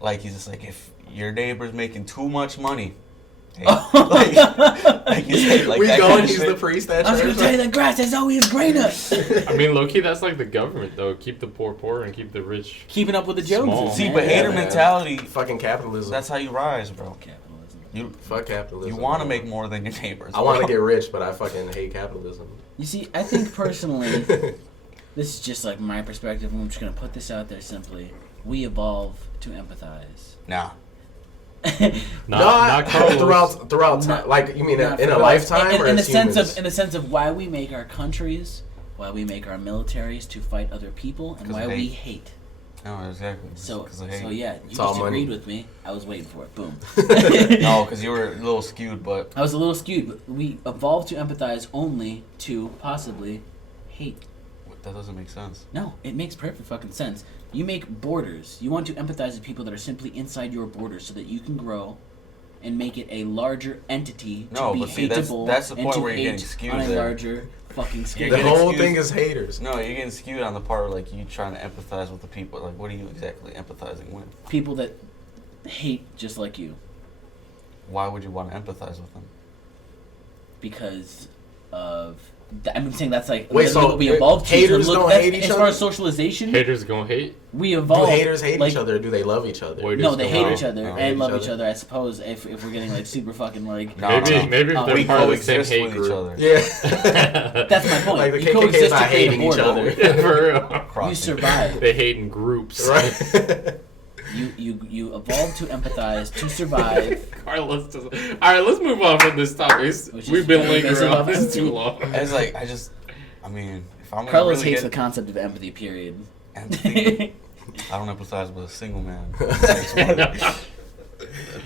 like he's just like if your neighbor's making too much money. Hey, like he's like, We that go kind and of he's shit. the priest at I was gonna church. tell you the grass is always greener. I mean, low key, that's like the government though. Keep the poor and keep the rich. Keeping up with the Small. Joneses. See, man. but hater man. mentality. Fucking capitalism. That's how you rise, bro. Capitalism. You Fuck capitalism. you want to bro. make more than your neighbors. I want to bro. get rich, but I fucking hate capitalism. You see, I think personally, this is just like my perspective, and I'm just gonna put this out there simply. We evolve to empathize. Nah. Not Carlos. throughout time. Not- Like you mean Not in a for- lifetime or in as the sense humans? of in the sense of why we make our countries, why we make our militaries to fight other people, and 'Cause why of we hate. hate. No, exactly. So 'Cause of hate. yeah, you It's just all money. agreed with me. I was waiting for it. Boom. No, because you were a little skewed, but I was a little skewed, but we evolved to empathize only to possibly hate. that doesn't make sense. No, it makes perfect fucking sense. You make borders. You want to empathize with people that are simply inside your borders so that you can grow and make it a larger entity to No, be but see, that's hateable the and point to where you're hate getting skewed on a there. larger fucking scale. the getting whole excused. thing is haters. No, you're getting skewed on the part where like you trying to empathize with the people. Like, what are you exactly empathizing with? People that hate just like you Why would you want to empathize with them? because of... I'm saying that's like Wait, literally so what we evolved to. haters look, don't that's- hate each as far other? as socialization, Haters gonna hate. we Do evolved. haters hate like, each other? Or do they love each other? Wait, No, they hate No. each other No, and hate love each each other. other. I suppose if we're getting like super fucking like. No, Maybe no. maybe if We they're part of the same coexist hate with group. each other. Yeah. That's my point. Like the You KKK is coexist not to create a hating each border. other. Yeah, for real. You Crossing. survive. They hate in groups. Right. You evolve to empathize to survive. Carlos doesn't. All right, let's move on from this topic. We've been lingering on this too long. It's like I mean, if I'm gonna Carlos really hates get the concept of empathy. Period. empathy, I don't empathize with a single man. That's why-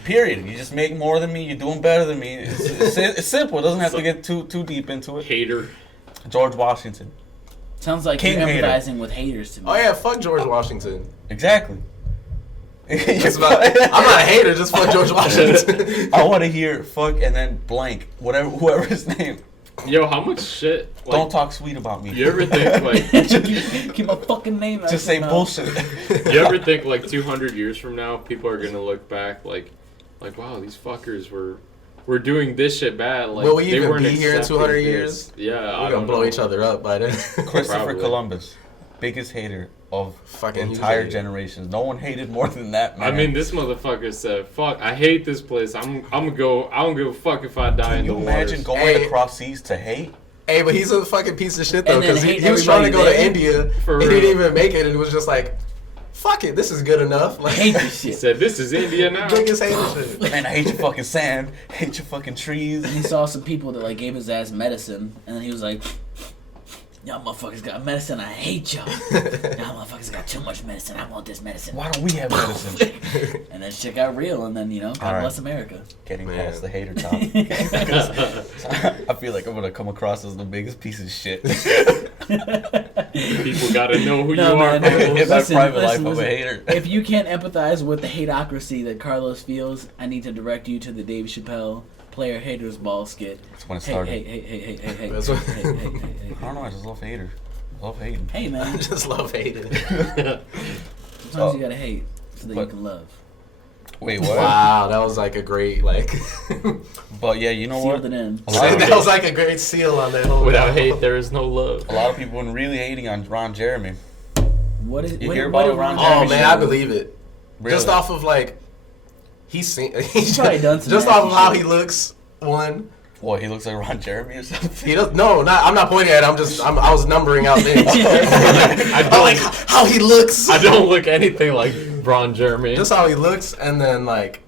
Period. You just make more than me. You're doing better than me. It's simple. It doesn't have to get too deep into it. Hater. George Washington. Sounds like King you're hater. empathizing with haters to me. Oh yeah, fuck George Washington. Exactly. That's about, I'm not a hater, just fuck George Washington. I want to hear fuck and then blank whoever his name. Yo, how much shit? Like, Don't talk sweet about me. You ever think like? Keep my fucking name out Just your say mouth. bullshit. You ever think like 200 years from now, people are gonna look back like wow, these fuckers were doing this shit bad. Like, Will we they even weren't be here in accepting 200 this. years? Yeah, We're I gonna don't blow know. each other up by then. Christopher Probably. Columbus, biggest hater of Fucking huge entire hater. generations. No one hated more than that man. I mean, this motherfucker said, "Fuck, I hate this place. I'm gonna go. I don't give a fuck if I die Can in you the imagine waters." going Hey. across seas to hate? Hey, but he's a fucking piece of shit though, And then because he hate was trying to go to everybody there. India, For he real. didn't even make it, and was just like, "Fuck it, this is good enough." I Like, hate this He shit. said, "This is India now." biggest hater shit. Man, I hate your fucking sand. Hate your fucking trees. And he saw some people that like gave his ass medicine, and then he was like, "Y'all motherfuckers got medicine. I hate y'all. Y'all motherfuckers got too much medicine. I want this medicine." Why don't we have medicine? And then shit got real, and then God All right. bless America. Getting Man. past the hater topic. I feel like I'm gonna come across as the biggest piece of shit. People gotta know who No, you are. man, Carlos. In my Listen, private listen, life, I'm a listen. hater. If you can't empathize with the hateocracy that Carlos feels, I need to direct you to the Dave Chappelle Player Haters Ball skit. That's when it Hey, started. hey. That's what- Hey. I don't know. I just love hater. Love hating. Hey, I man. just love hating. Sometimes you gotta hate so that you But- can love. Wait, what? Wow, that was like a great like. But yeah, you know Sealed what? it in. A lot, that was like a great seal on that whole. Without hate, there is no love. a lot of people been really hating on Ron Jeremy. What is? You what, hear what about did Ron Oh Jeremy man, show? I believe it. Really? Just off of like, he's probably done some just nasty off of how shit. he looks. One, What, he looks like Ron Jeremy or something? he does no, not. I'm not pointing at it. I was numbering out things. I I like how he looks. I don't look anything like Ron Jeremy. Just how he looks, and then like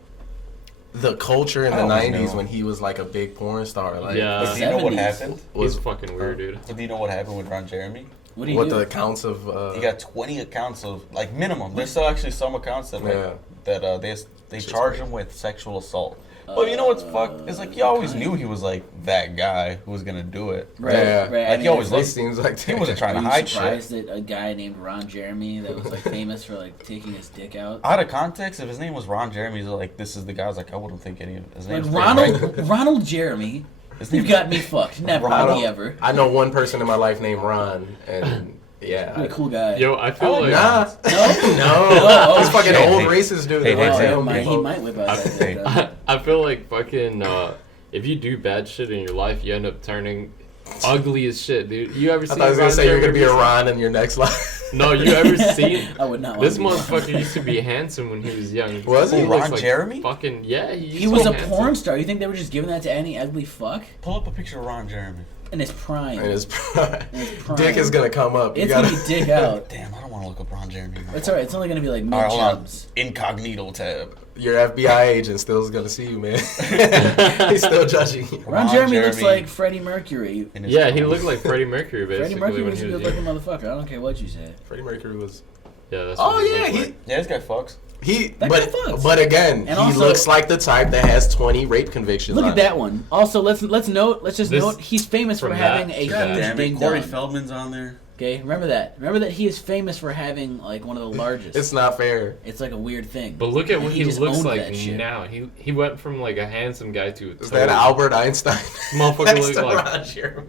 the culture in the always 90s knew. when he was like a big porn star. Like, Yeah. But do you know what 70s. happened? He's fucking weird, dude. But do you know what happened with Ron Jeremy? What do you What do? the accounts of He got 20 accounts of like minimum. There's still actually some accounts that they charge him with sexual assault. But you know what's fucked? It's like he always knew he was like that guy who was gonna do it. Right, Yeah. right. Like I he mean, always It looked. seems like He wasn't trying Are to you hide surprised shit. that a guy named Ron Jeremy that was like famous for like taking his dick out? Out of context, if his name was Ron Jeremy, he's like, this is the guy. I was like, I wouldn't think any of his name. Like Ronald Jeremy. His You've name- got me fucked. Never, Ronald. me ever. I know one person in my life named Ron, and yeah. What a cool guy. Yo, I feel like Nah. No? No. Oh, He's fucking shit. old racist dude. Hey, that likes hey, to hey. help He people. might whip out that dick. I feel like fucking if you do bad shit in your life, you end up turning ugly as shit, dude. You ever I seen? thought I was gonna Ron say you're gonna Jeremy be a recently? Ron in your next life. No, you ever seen? I would not. This want to be motherfucker used to be handsome when he was young. Was he? looks Ron like Jeremy? Fucking yeah. He was a porn star. You think they were just giving that to any ugly fuck Pull up a picture of Ron Jeremy. in his prime? And his prime. dick is gonna come up. You It's gonna gotta- be dick out. Damn, I don't want to look up Ron Jeremy. It's alright. It's only gonna be like mid All right, hold on. chubs. Incognito tab. Your FBI agent still is gonna see you, man. He's still judging you. Ron Jeremy looks like Freddie Mercury. in his Yeah, he phone. looked like Freddie Mercury Freddie basically Mercury when was a he was good young. looking motherfucker. I don't care what you say. Freddie Mercury was. Yeah, that's. Oh what he yeah, looked he like. Yeah, this guy fucks. That guy fucks. but again, And he also- looks like the type that has 20 rape convictions. Look on at that one. Also, let's just This- note he's famous for from having that a to that. huge Damn it, ding Corey dong. Feldman's on there. Okay, remember that. Remember that he is famous for having like one of the largest. It's not fair. It's like a weird thing. But look at And what he just looks owned like that shit. now. He went from like a handsome guy to a Is that total- Albert Einstein? Motherfucker Next look to like- Ron Jeremy.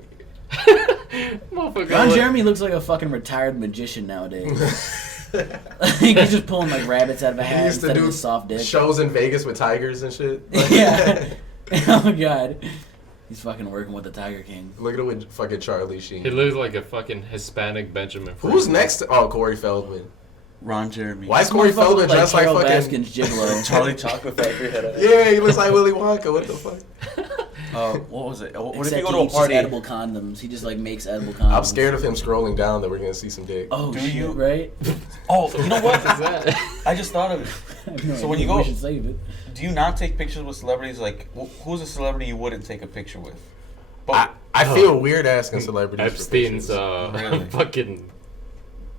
Motherfucker Ron look- Jeremy looks like a fucking retared magician nowadays. He's just pulling like rabbits out of a He hat used to instead of do a soft dick. shows in Vegas with tigers and shit. Yeah. Oh my god. He's fucking working with the Tiger King. Look at it with fucking Charlie Sheen. He looks like a fucking Hispanic Benjamin. Who's Franklin. next? Oh, Corey Feldman. Ron Jeremy. Why is Corey Motherfucker Feldman look dressed like Carol fucking? Baskin's Gigolo. Charlie Chocolate Factory head up. Yeah, he looks like Willy Wonka. What the fuck? What was it? What if Except you go he to a eats just party? edible condoms. He just like makes edible condoms. I'm scared of him scrolling down that we're gonna see some dick. Oh Do shit! you- Right? Oh, you know what? What is that? I just thought of it. I have no So when idea. you go- we should save it. Do you not take pictures with celebrities? Like, who's a celebrity you wouldn't take a picture with? But I feel weird asking celebrities. for Epstein's pictures. Really? fucking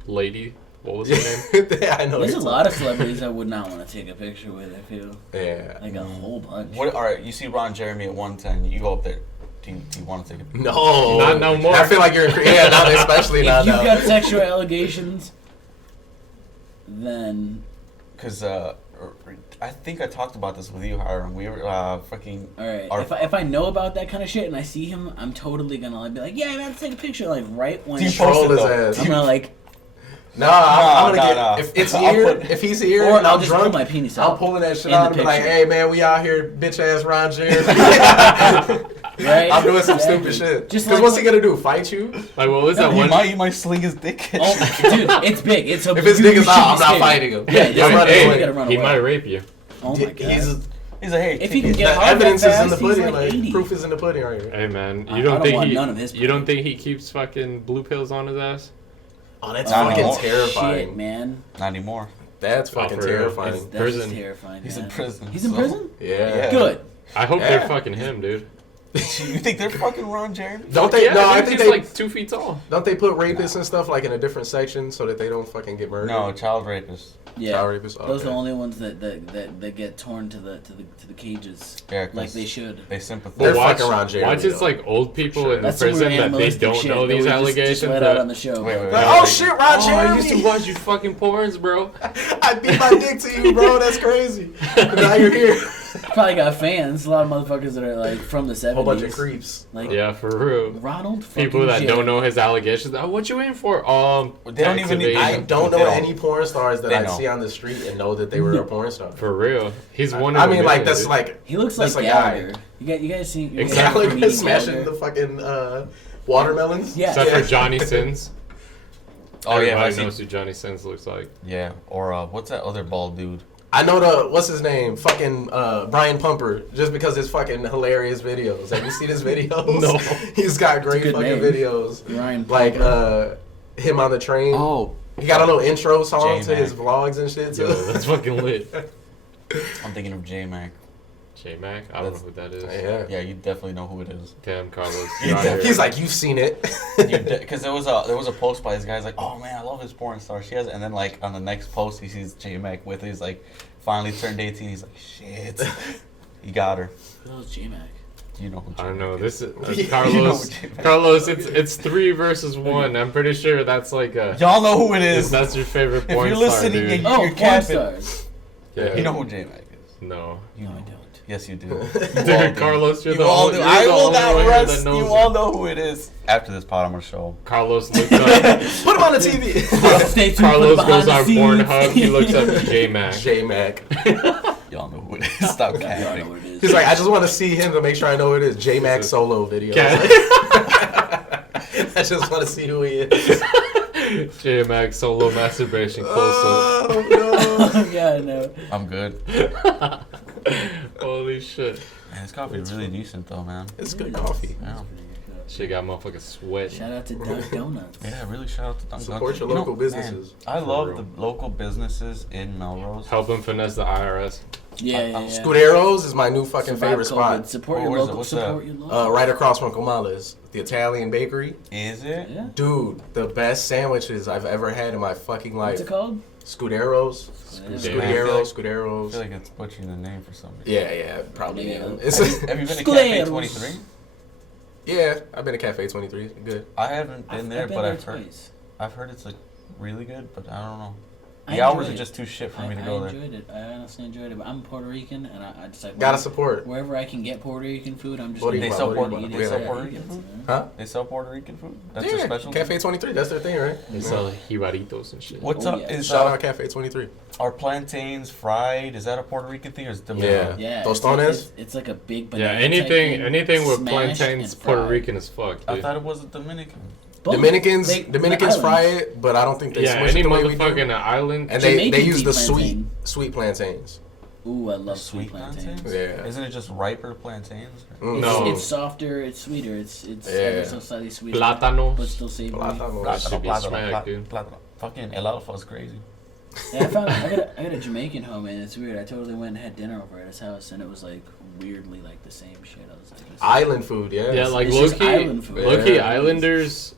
lady. What was her name? Yeah, I know. There's a you're lot of celebrities I would not want to take a picture with. I feel talking- Yeah. like a whole bunch. what? All right, you see Ron Jeremy at 110. You go up there. Do you want to take a picture? No. Not no more. I feel like you're. Yeah, not especially If not you've now. got sexual allegations, then Because I think I talked about this with you, Hiram. We were fucking. all right. Our- If I know about that kind of shit and I see him, I'm totally gonna like be like, yeah, I gotta take a picture. Like right when Do you Troll post it, his though? ass. I'm gonna like, No, I'm Nah, gonna nah. get. If it's I'll here, put- if he's here, or and I'll I'm just drunk, pull my penis out. I'm pulling that shit in out the and be like, picture. "Hey man, we out here, bitch ass Ron Jeremy." Right? I'm doing some Exactly. stupid shit. Just Because like- what's he gonna do? Fight you? Like what was No, that He one? might sling his dick at Oh, you. dude, it's big. It's a. If his you dick is should out, be I'm not scared. fighting him. Yeah, I'm yeah, running hey, away. you gotta run He away. might rape you. Oh my god. He's like, hey, If take he can it. get The hard evidence that is in the fast, he's pudding. like Like 80. proof is in the pudding right here. Hey man, I you don't don't think want he? none of his You don't think he keeps fucking blue pills on his ass? Oh, that's Not fucking anymore. terrifying. Shit, man. Not anymore. That's Oh, fucking for real. terrifying. That's Prison. just terrifying. He's man. in prison. He's in so- prison? Yeah. Good. I hope Yeah. they're fucking him, dude. You think they're fucking Ron Jeremy? Don't they? Yeah, no, I dude, think he's they. like 2 feet tall. Don't they put rapists and stuff like in a different section so that they don't fucking get murdered? No, child rapist. Yeah. Child rapists? Those are the Okay. only ones that get torn to the cages. Yeah, 'cause Like they should. They sympathize. They're Watch, fucking Ron Jeremy, watch it's though. like old people Sure. in the That's some prison weird that they animalistic don't shit know that these we allegations. Just let that- out on the show. Wait, bro. wait, Like, wait. oh shit, Ron Oh, I Jeremy! used to watch you fucking porns, bro. I beat my dick to you, bro. That's crazy. Now you're here. Probably got fans. A lot of motherfuckers that are like from the 70s. A whole bunch of creeps. Like Yeah, for real. Ronald. People fucking that Jeremy. don't know his allegations. Oh, what you in for? They don't even need- tax I evasion. don't They know don't. any porn stars that They I know. see on the street and know that they were a porn star. For real. He's one of I the mean, like million, that's dude. like He looks like that's a guy. Gallagher. You guys seen? You guys Exactly. seen Gallagher comedian smashing Gallagher? the fucking watermelons. Yeah. Except Yeah. for Johnny Sins. Oh yeah, Everybody I see. knows who Johnny Sins looks like. Yeah, or what's that other bald dude? I know the what's his name, fucking Brian Pumper, just because his fucking hilarious videos. Have you seen his videos? No. He's got great good fucking name. videos. Ryan Like Pumper. him on the train. Oh, He got a little intro song to J-Mac. his vlogs and shit too. Yo, that's fucking lit. I'm thinking of J-Mac. J-Mac? I don't know who that is. Yeah, you definitely know who it is. Damn, Carlos. He's like, you've seen it. Because there was a post by this guy. He's like, oh man, I love his porn star. She has, and then like on the next post, he sees J-Mac with it. He's like, finally turned 18. He's like, shit, he got her. Who's J-Mac? You know who J-Mac I don't know. is. This is Carlos. Carlos, it's 3 versus 1. I'm pretty sure that's like a. Y'all know who it is. That's your favorite If porn you're star, listening, dude. and Oh, you're porn capping. stars. Yeah. You know who J-Mac is. No. You No, know. I don't. Yes, you do. Dude, Carlos, you're You the all only. do. You're I the will only not one here rest. that You knows all it. know who it is. After this pod, I'm gonna show him. Carlos looks up. Put him on the TV. Stay tuned for Carlos the goes behind on the scenes. Pornhub. He looks up J-Mac. J-Mac. Y'all know who it is. Stop I don't know capping. what it is. He's like, I just want to see him to make sure I know who it is. J-Mac solo video. I just want to see who he is. J-Mac solo masturbation close Oh, no. Yeah, I know. I'm good. up. Holy shit. Man, this coffee is really decent though, man. It's good coffee. Yeah. Shit got motherfucking sweat. Shout out to Dunk Donuts. Yeah, really shout out to Dunkin'. Support your You know, local businesses. man, I For love real. the local businesses in Melrose. Help him finesse the IRS. Yeah. Scudero's is my new fucking Survive favorite COVID. spot. Support Oh, your where's it? local. What's Support that? your local. Right across from Comala's, the Italian bakery. Is it? Yeah. Dude, the best sandwiches I've ever had in my fucking What's life. it called? Scudero's. Scudero's. Scudero's. I feel like it's butchering the name for some reason. Yeah, probably. Yeah. Yeah. It's Have you been to Cafe Scudero's. 23? yeah, I've been to Cafe 23. Good. I haven't been there, but I've heard. twice. I've heard it's like really good, but I don't know. I The hours enjoyed are it. just too shit for I me to go there. enjoyed it. I honestly enjoyed it. But I'm Puerto Rican, and I just like Gotta support. wherever I can get Puerto Rican food. I'm just. What do you They want? sell What do you Puerto, want? they Yeah. sell Puerto Rican food? Huh? They sell Puerto Rican food? That's their Yeah, specialty? Cafe 23. That's their thing, right? They sell jibaritos and shit. What's Oh, up? yeah. Is Shout out Cafe 23. are plantains fried? Is that a Puerto Rican thing or is it Dominican? Yeah. Yeah. Tostones? It's like a big Yeah, banana. anything with smashed plantains, and Puerto fried. Rican as fuck, I dude. thought it was a Dominican. Both. Dominicans The fry islands. it, but I don't think they Yeah, smush any it the way we motherfucking do. island. And they Jamaicans use eat the plantain. sweet plantains. Ooh, I love Sweet sweet plantains. plantains? Yeah. Isn't it just riper plantains? Mm. No. It's softer. It's sweeter. It's Yeah. ever so slightly sweeter. Plátano. But still savory. Plátano. That should be smack, dude. Fucking El Alfa's crazy. Yeah, I got a Jamaican homie, and it's weird. I totally went and had dinner over at his house, and it was like weirdly like the same shit. I was like, this is- Island food, yeah. Yeah, like It's just low-key, island food. low-key Yeah. Islanders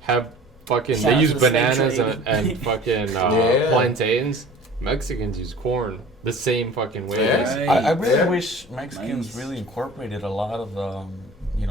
have fucking, Shout they out use to the slave bananas trade. and fucking Yeah. plantains. Mexicans use corn the same fucking way. Yeah. Right. I really Yeah. wish Mexicans Nice. really incorporated a lot of the,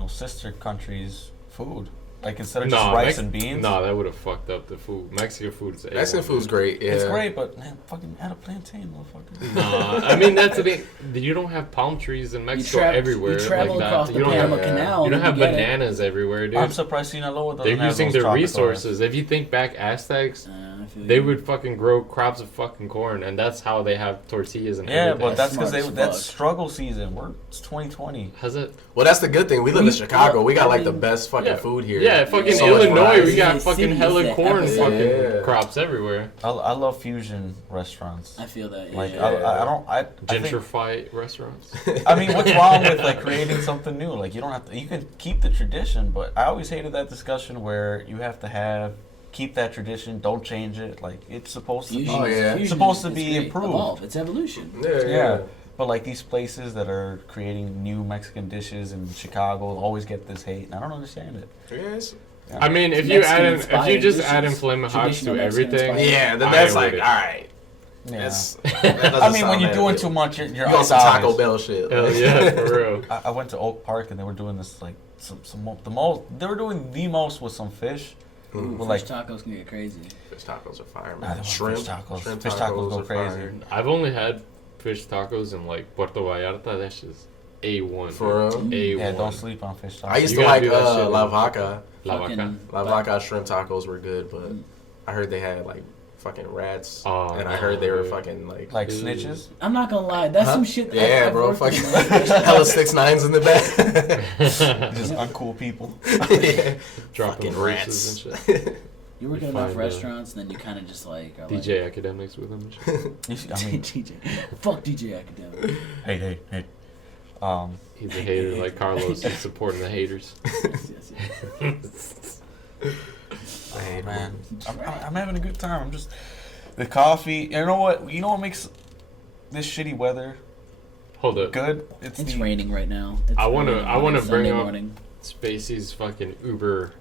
sister countries' food. Like instead of No, just rice and beans. No, that would have fucked up the food. Mexican food is Mexican food's great, yeah. It's great, but man, fucking add a plantain, motherfucker. Nah, I mean that's the thing. You don't have palm trees in Mexico everywhere You travel like across that. the You don't Panama have, Canal. you don't and have get it. bananas everywhere, dude. I'm surprised Sinaloa doesn't They're have using those their tropical resources. If you think back, Aztecs, I feel they you. would fucking grow crops of fucking corn, and that's how they have tortillas and Yeah, everything. but that's because Smart as that's fuck. struggle season. It's 2020. Has it? Well, that's the good thing. We live in We- Chicago. We got like the I mean, best fucking Yeah. food here. Yeah, fucking So much Illinois, variety. we got The fucking city is hella the corn epicenter. fucking Yeah. crops everywhere. I love fusion restaurants. I feel that. Yeah. Like yeah. I think, Gentrify restaurants. I mean, what's wrong with like creating something new? Like you don't have to. You can keep the tradition, but I always hated that discussion where you have to keep that tradition, don't change it. Like it's supposed to be. Fusion Oh, is- yeah. fusion Supposed to is be great. improved. Evolve. It's evolution. Yeah. But like these places that are creating new Mexican dishes in Chicago always get this hate, and I don't understand it. Yes. I mean, if you Mexican-inspired just add dishes. Flamin' Hots Traditional to Mexican everything, inspired. Yeah, then I that's ain't like, with all it. right. Yeah. That I mean, when you're doing too much, you're you on some Taco Bell shit. Hell yeah, for real. I went to Oak Park and they were doing this like the most. They were doing the most with some fish. Ooh, With, fish like tacos can get crazy. Fish tacos are fire, Nah, man. them Shrimp fish tacos. Shrimp Fish tacos go are crazy. fire. I've only had fish tacos in like Puerto Vallarta. That's just A1. For real? A1. Yeah, don't sleep on fish tacos. I used You to gotta like do that shit, La man. Vaca. La Vaca. Fucking- La Vaca shrimp tacos were good, but I heard they had like fucking rats, Oh, and I no, heard they were dude. fucking like Like snitches. I'm not gonna lie. That's Huh? some shit. Yeah, I've bro, worked in fucking the- hella 6ix9ines in the back. Just uncool people. Yeah. Dropping Fucking verses rats. and shit. You work You at enough find, restaurants, and then you kind of just like are DJ academics with them. and shit. I mean, DJ. Fuck DJ Academic. hey. He's a hater like Carlos. He's supporting the haters. Yes, yes. Oh man, I'm having a good time. I'm just the coffee. You know what? You know what makes this shitty weather Hold up. good. It's raining right now. I wanna bring up morning. Spacey's fucking Uber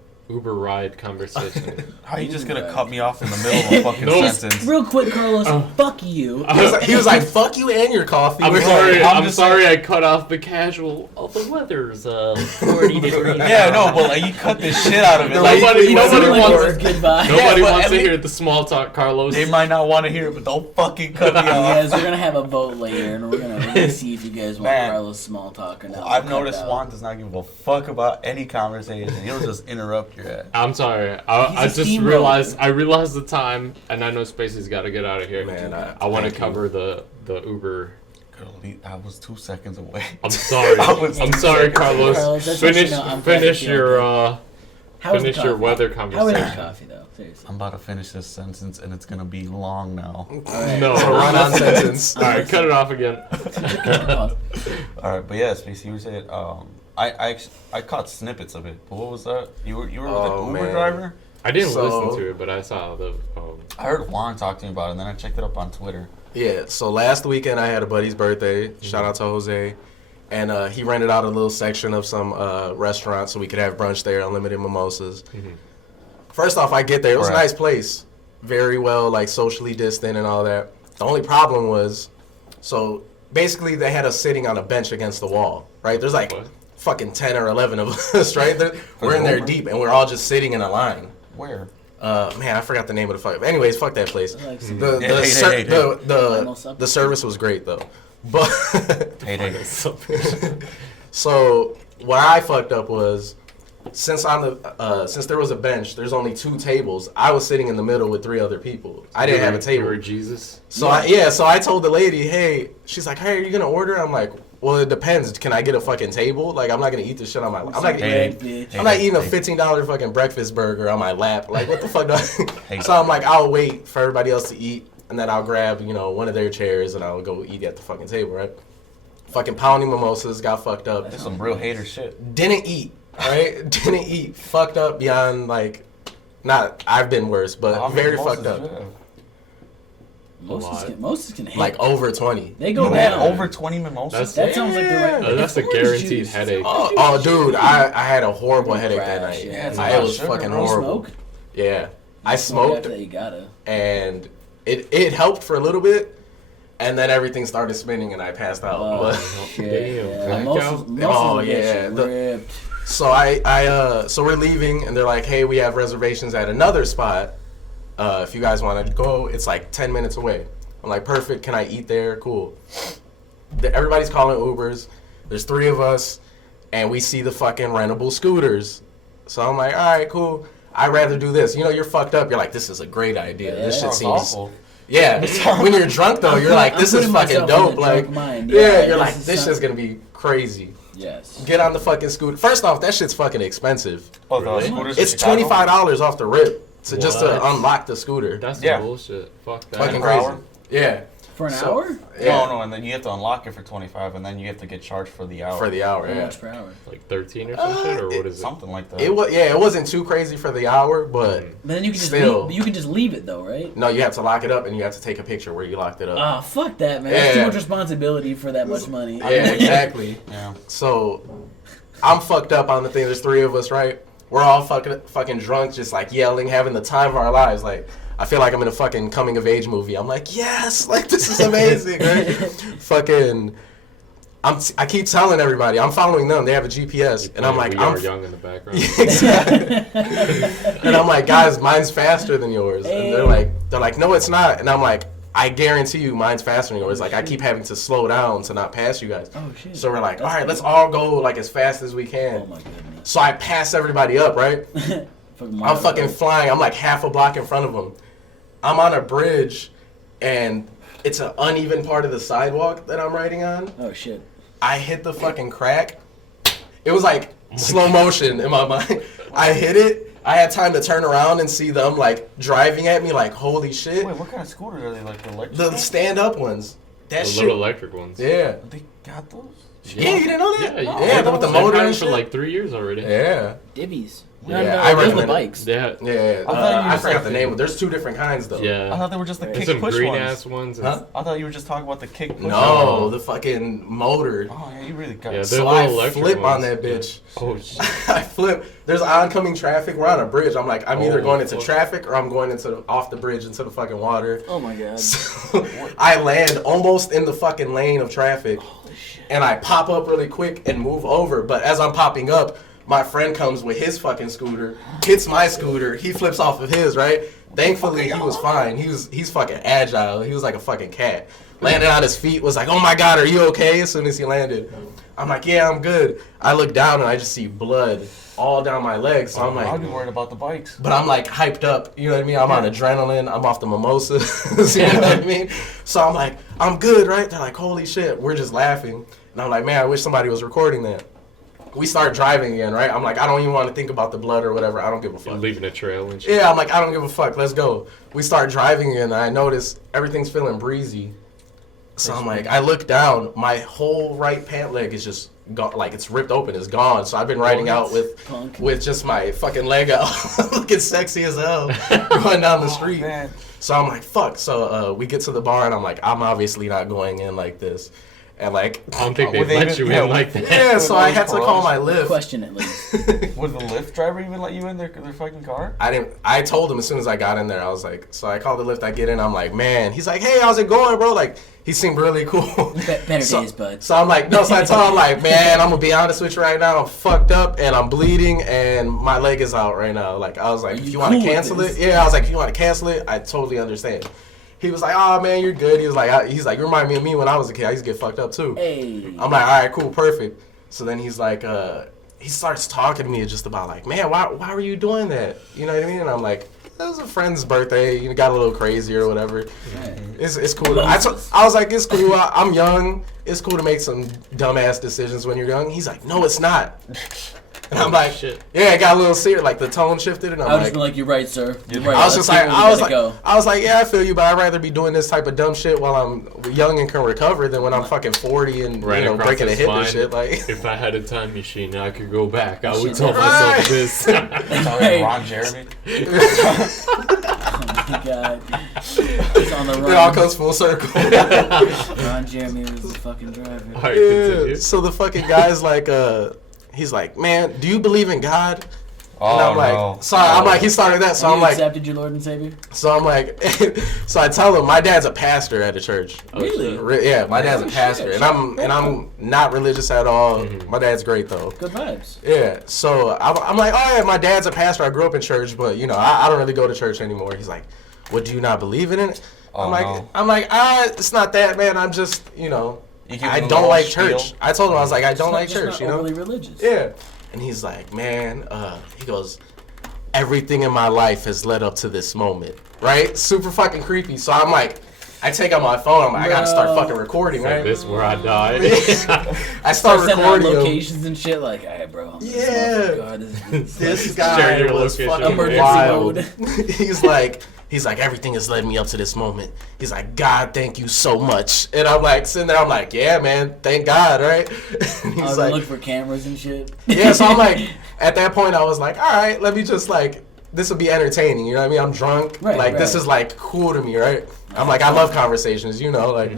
ride conversation. How are you just gonna cut me off in the middle of a fucking No. sentence? Real quick, Carlos. Fuck you. He was like, "Fuck you and your coffee." I'm We're sorry. like, I'm sorry. I cut off the casual. Oh, the weather's 40 degrees. Yeah, no, but like you cut this shit out of it. Nobody- Like, nobody wants goodbye. Nobody but wants at to least- hear the small talk, Carlos. they might not want to hear it, but don't fucking cut me off. Guys, we're gonna have a vote later, and we're gonna see if you guys want Man. Carlos small talk or not. I've We'll cut noticed it out. Juan does not give a fuck about any conversation. He'll just interrupt your ass. I'm sorry. I He's a just steamroller. realized the time, and I know Spacey's got to get out of here. Man, I want to thank you. cover the Uber. Girl, I was 2 seconds away. I'm sorry. I'm sorry, Carlos. Carlos, that's what Finish you know, I'm finish glad your How is the finish your coffee? weather How is conversation. the coffee though? Seriously. I'm about to finish this sentence, and it's gonna be long now. No, It's a run-on sentence. All right, cut it off again. All right, but yeah, Spacey, you were saying I caught snippets of it. But what was that? You were with Oh, an Uber man. driver? I didn't So- listen to it, but I saw the. I heard Juan talk to me about it, and then I checked it up on Twitter. Yeah, so last weekend I had a buddy's birthday. Shout out to Jose. And he rented out a little section of some restaurant so we could have brunch there, unlimited mimosas. First off, I get there. It was a Correct. nice place. Very well, like, socially distant and all that. The only problem was, so basically they had us sitting on a bench against the wall, right? There's like What? fucking 10 or 11 of us, right? We're in there Uber? deep, and we're all just sitting in a line. Where? Man, I forgot the name of the fuck. Anyways, fuck that place. Like, Hey. The service was great though, but Hey. so what I fucked up was since there was a bench, there's only 2 tables. I was sitting in the middle with 3 other people. I didn't have a You table. were Jesus. So I told the lady, hey, she's like, hey, are you gonna order? I'm like, well, it depends. Can I get a fucking table? Like, I'm not gonna eat this shit on my. I'm not eating a $15 fucking breakfast burger on my lap. Like, what the fuck? So I'm like, I'll wait for everybody else to eat, and then I'll grab, one of their chairs, and I'll go eat at the fucking table, right? Fucking pounding mimosas, got fucked up. That's some real hater shit. Didn't eat, right? Didn't eat. Fucked up beyond, like, not, I've been worse, but How many very mimosas fucked up. did you have? Most can hate. Like, over 20. They go You had down. over 20 mimosas? That sounds like the right. That's a Orange guaranteed juice. headache. Oh, dude, I had a horrible headache that Crash, night. yeah. It's a It lot of was sugar, fucking bro. horrible. Smoke? Yeah, I Smoke smoked, after that, you gotta. and it helped for a little bit, and then everything started spinning, and I passed out. Oh, But, shit. Damn, Most Oh, of yeah, the the- ripped. so so we're leaving, and they're like, hey, we have reservations at another spot. If you guys want to go, it's like 10 minutes away. I'm like, perfect. Can I eat there? Cool. Everybody's calling Ubers. There's 3 of us, and we see the fucking rentable scooters. So I'm like, all right, cool. I'd rather do this. You're fucked up. You're like, this is a great idea. Yeah, This shit Sounds seems. awful. Yeah. When you're drunk though, you're like, this is putting fucking myself in dope. the Like, drunk mind. yeah, Yeah, you're like, this this is shit's gonna be crazy. Yes. Get on the fucking scooter. First off, that shit's fucking expensive. Oh, the Really? scooters in It's Chicago? $25 off the rip just to What? unlock the scooter. That's Yeah. some bullshit. Fuck that. Fucking per crazy. hour? Yeah. For an So- hour? Yeah. No, and then you have to unlock it for 25, and then you have to get charged for the hour. For the hour, How yeah. much per hour? Like 13 or some shit, or what is it? Something like that. It wasn't too crazy for the hour, but But then you can just Still. leave. You can just leave it though, right? no, you have to lock it up and you have to take a picture where you locked it up. Ah, fuck that, man. That's Yeah. too much responsibility for that much money. Yeah, exactly. Yeah. So I'm fucked up on the thing. There's 3 of us, right? We're all fucking drunk, just like yelling, having the time of our lives. Like, I feel like I'm in a fucking coming of age movie. I'm like, yes, like this is amazing, right? Fucking, I keep telling everybody, I'm following them. They have a GPS, and I'm like, We I'm Are Young in the background. exactly. And I'm like, guys, mine's faster than yours. And they're like, no, it's not. And I'm like, I guarantee you, mine's faster than yours. Like, I keep having to slow down to not pass you guys. Oh shit. So we're like, That's all right, cool. let's all go like as fast as we can. Oh my goodness. So I pass everybody up, right? I'm fucking flying. I'm like half a block in front of them. I'm on a bridge, and it's an uneven part of the sidewalk that I'm riding on. Oh shit. I hit the fucking crack. It was like slow motion in my mind. I hit it. I had time to turn around and see them like driving at me like, holy shit. Wait, what kind of scooters are they? Like the electric? The stand-up ones. That The shit. little electric ones. Yeah. They got those? Yeah, you didn't know that? Yeah, Yeah, with the They've motor had and them for shit. like 3 years already. Yeah. Divvies. Yeah, I recommend bikes. Yeah. Yeah, I forgot the name. There's 2 different kinds though. Yeah. I thought they were just the kick some push green ones. ass ones. Huh? I thought you were just talking about the kick push. No, the fucking motor. Oh yeah, you really got. Yeah, it. So little I electric flip ones. on that bitch. Oh shit. I flip. There's oncoming traffic. We're on a bridge. I'm like, I'm either Oh, going into fuck. traffic or I'm going into off the bridge into the fucking water. Oh my god. So I land almost in the fucking lane of traffic. Holy shit. And I pop up really quick and move over. But as I'm popping up, my friend comes with his fucking scooter, hits my scooter. He flips off of his, right? Thankfully, he was fine. He's fucking agile. He was like a fucking cat. Landed on his feet, was like, oh my God, are you okay? As soon as he landed. I'm like, yeah, I'm good. I look down and I just see blood all down my legs. So I'm like, I'd be worried about the bikes. but I'm like hyped up, you know what I mean? I'm on adrenaline, I'm off the mimosas, you know what I mean? So I'm like, I'm good, right? They're like, holy shit, we're just laughing. And I'm like, man, I wish somebody was recording that. We start driving again, right? I'm like, I don't even want to think about the blood or whatever. I don't give a fuck. Leaving a trail and shit. Yeah, I'm like, I don't give a fuck. Let's go. We start driving again, and I notice everything's feeling breezy. So I'm like, I look down, my whole right pant leg is just gone, like it's ripped open, it's gone. So I've been riding out with just my fucking leg out, looking sexy as hell, going down the street. Man. So I'm like, fuck. So we get to the bar, and I'm like, I'm obviously not going in like this. And like, I don't think Would they they let even- you in like that. yeah, so I had to With call those my Lyft. Question at least. Would the Lyft driver even let you in their fucking car? I told him as soon as I got in there, I was like, so I called the Lyft, I get in, I'm like, man, he's like, hey, how's it going, bro? Like, he seemed really cool. Better days, bud. So I'm like, no, so I told him, like, man, I'm gonna be honest with you right now, I'm fucked up and I'm bleeding and my leg is out right now. Like, I was like, if you want to cool with cancel this? it, yeah, I was like, if you want to cancel it, I totally understand. He was like, oh man, you're good. He was like, you remind me of me when I was a kid. I used to get fucked up too. Hey. I'm like, all right, cool, perfect. So then he's like, he starts talking to me just about like, man, why were you doing that? You know what I mean? And I'm like, it was a friend's birthday. You got a little crazy or whatever. It's cool. I was like, it's cool. I'm young. It's cool to make some dumbass decisions when you're young. He's like, no, it's not. And I'm like, shit. yeah, it got a little serious. Like the tone shifted, and I'm I was like, just like, you're right, sir. You're right. I was just like, go. I was like, yeah, I feel you, but I'd rather be doing this type of dumb shit while I'm young and can recover than when I'm fucking 40 and Right across breaking a his hip and spine. shit. Like, If I had a time machine, I could go back. I would Shit. tell Right. myself this. Talking Ron Jeremy. Oh my god. It's on the it all run. comes full circle. Ron Jeremy was the fucking driver. All right, Yeah. continue. So the fucking guy's like, he's like, man, do you believe in God? Oh And I'm like, no. sorry, I'm like, he started that, so Have I'm you like, accepted your Lord and Savior? so I'm like, so I tell him my dad's a pastor at a church. Really? Yeah, my dad's a shit. pastor, and I'm not religious at all. My dad's great though. Good vibes. Yeah, so I'm like, oh yeah, my dad's a pastor. I grew up in church, but I don't really go to church anymore. He's like, what, do you not believe in it? Oh, I'm like, no. it's not that, man. I'm just, You give I him a don't little like spiel. church. I told him, I was like, I don't like Just church, not you know? overly religious. Yeah. And he's like, man, he goes, everything in my life has led up to this moment, right? Super fucking creepy. So I'm like, I take out my phone. I'm like, I gotta start Bro. fucking recording, Like, right? this is where I died. I start Sending out recording him. locations and shit like, hey, bro. Yeah. God, this This Share guy your was location. fucking Emergency wild. mode. He's like, everything has led me up to this moment. He's like, God, thank you so much. And I'm like, sitting there, I'm like, yeah, man, thank God, right? And I he's was like, look for cameras and shit. yeah, so I'm like, at that point, I was like, all right, let me just like, this will be entertaining, you know what I mean? I'm drunk, Right, like, this right. is like cool to me, right? I'm like, I love conversations, like,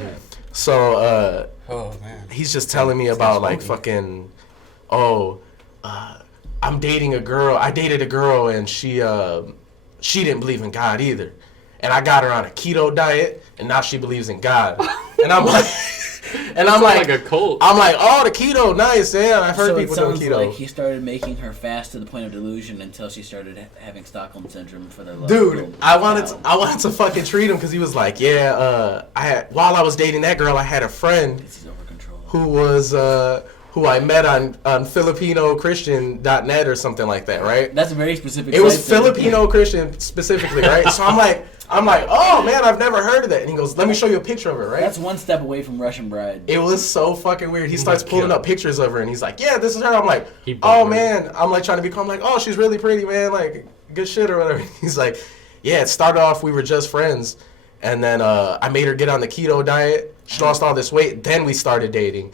so, Oh man. he's just telling me about like fucking, I'm dating a girl. I dated a girl and she didn't believe in God either, and I got her on a keto diet, and now she believes in God. And I'm like, like a cult. I'm like, oh, the keto, nice, yeah. I've heard So it people doing sounds keto. like he started making her fast to the point of delusion until she started having Stockholm syndrome for their love. Dude, I wanted to fucking treat him because he was like, yeah. While I was dating that girl, I had a friend He's over control. who was who I met on FilipinoChristian.net or something like that, right? That's a very specific. It was site, so- Filipino Christian specifically, right? So I'm like, oh man, I've never heard of that. And he goes, let me show you a picture of her, right? That's one step away from Russian Bride. It was so fucking weird. He starts pulling God. up pictures of her, and he's like, yeah, this is her. I'm like, He bought oh her. man. I'm like trying to be calm, like, oh, she's really pretty, man. Like, good shit or whatever. He's like, yeah, it started off, we were just friends. And then I made her get on the keto diet. She lost all this weight. Then we started dating.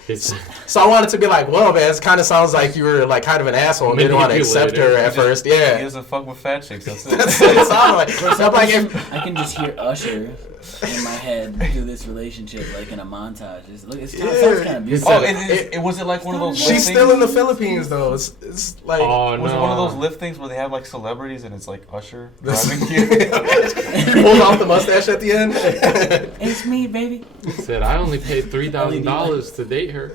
So I wanted to be like, well, man, it kind of sounds like you were like kind of an asshole and didn't want to accept her at first. Yeah. He doesn't fuck with fat chicks. That's it. That's what it sounded like. I'm like, I can just hear Usher in my head through this relationship, like in a montage. It sounds kind of beautiful. Oh, was it like one of those? She's still in the Philippines though. It's like, was it one of those lift things where they have like celebrities and it's like Usher driving you? Pulls off the mustache at the end. It's me, baby. Said I only paid $3,000 to date her.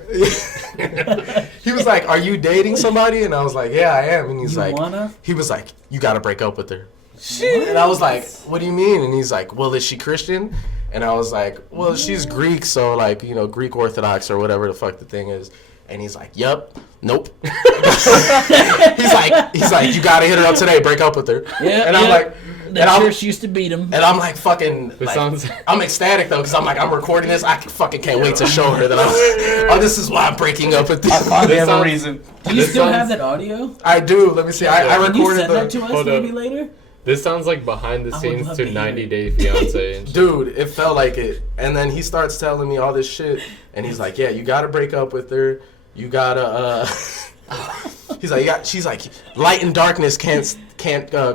He was like, "Are you dating somebody?" And I was like, "Yeah, I am." And he's like, he was like, "You got to break up with her." What? And I was like, "What do you mean?" And he's like, "Well, is she Christian?" And I was like, "Well, she's Greek, so like, you know, Greek Orthodox or whatever the fuck the thing is." And he's like, "Yep, nope." he's like, "You gotta hit her up today. Break up with her." Yeah. And I'm like, that church used to beat him. And I'm like, fucking, I'm ecstatic though, because I'm like, I'm recording this. I fucking can't wait to show her that this is why I'm breaking up with this. I finally have a reason. Do you still have that audio? I do. Let me see. I recorded Can you send that to us maybe later? This sounds like behind the scenes to 90 Day Fiance. And dude, it felt like it. And then he starts telling me all this shit, and he's like, "Yeah, you gotta break up with her. You gotta." He's like, she's like, light and darkness can't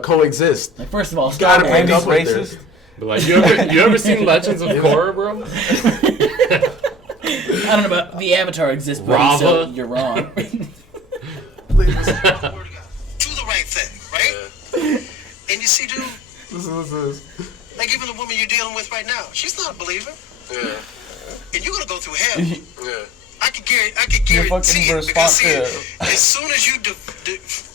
coexist. Like, first of all, you gotta break up with racist. her. But like, you ever seen Legends of Korra, bro? I don't know about the Avatar exists, but so you're wrong. Do the right thing, right? And you see, dude, like even the woman you're dealing with right now, she's not a believer. Yeah. And you're gonna go through hell. Yeah. I could guarantee it because see, as soon as you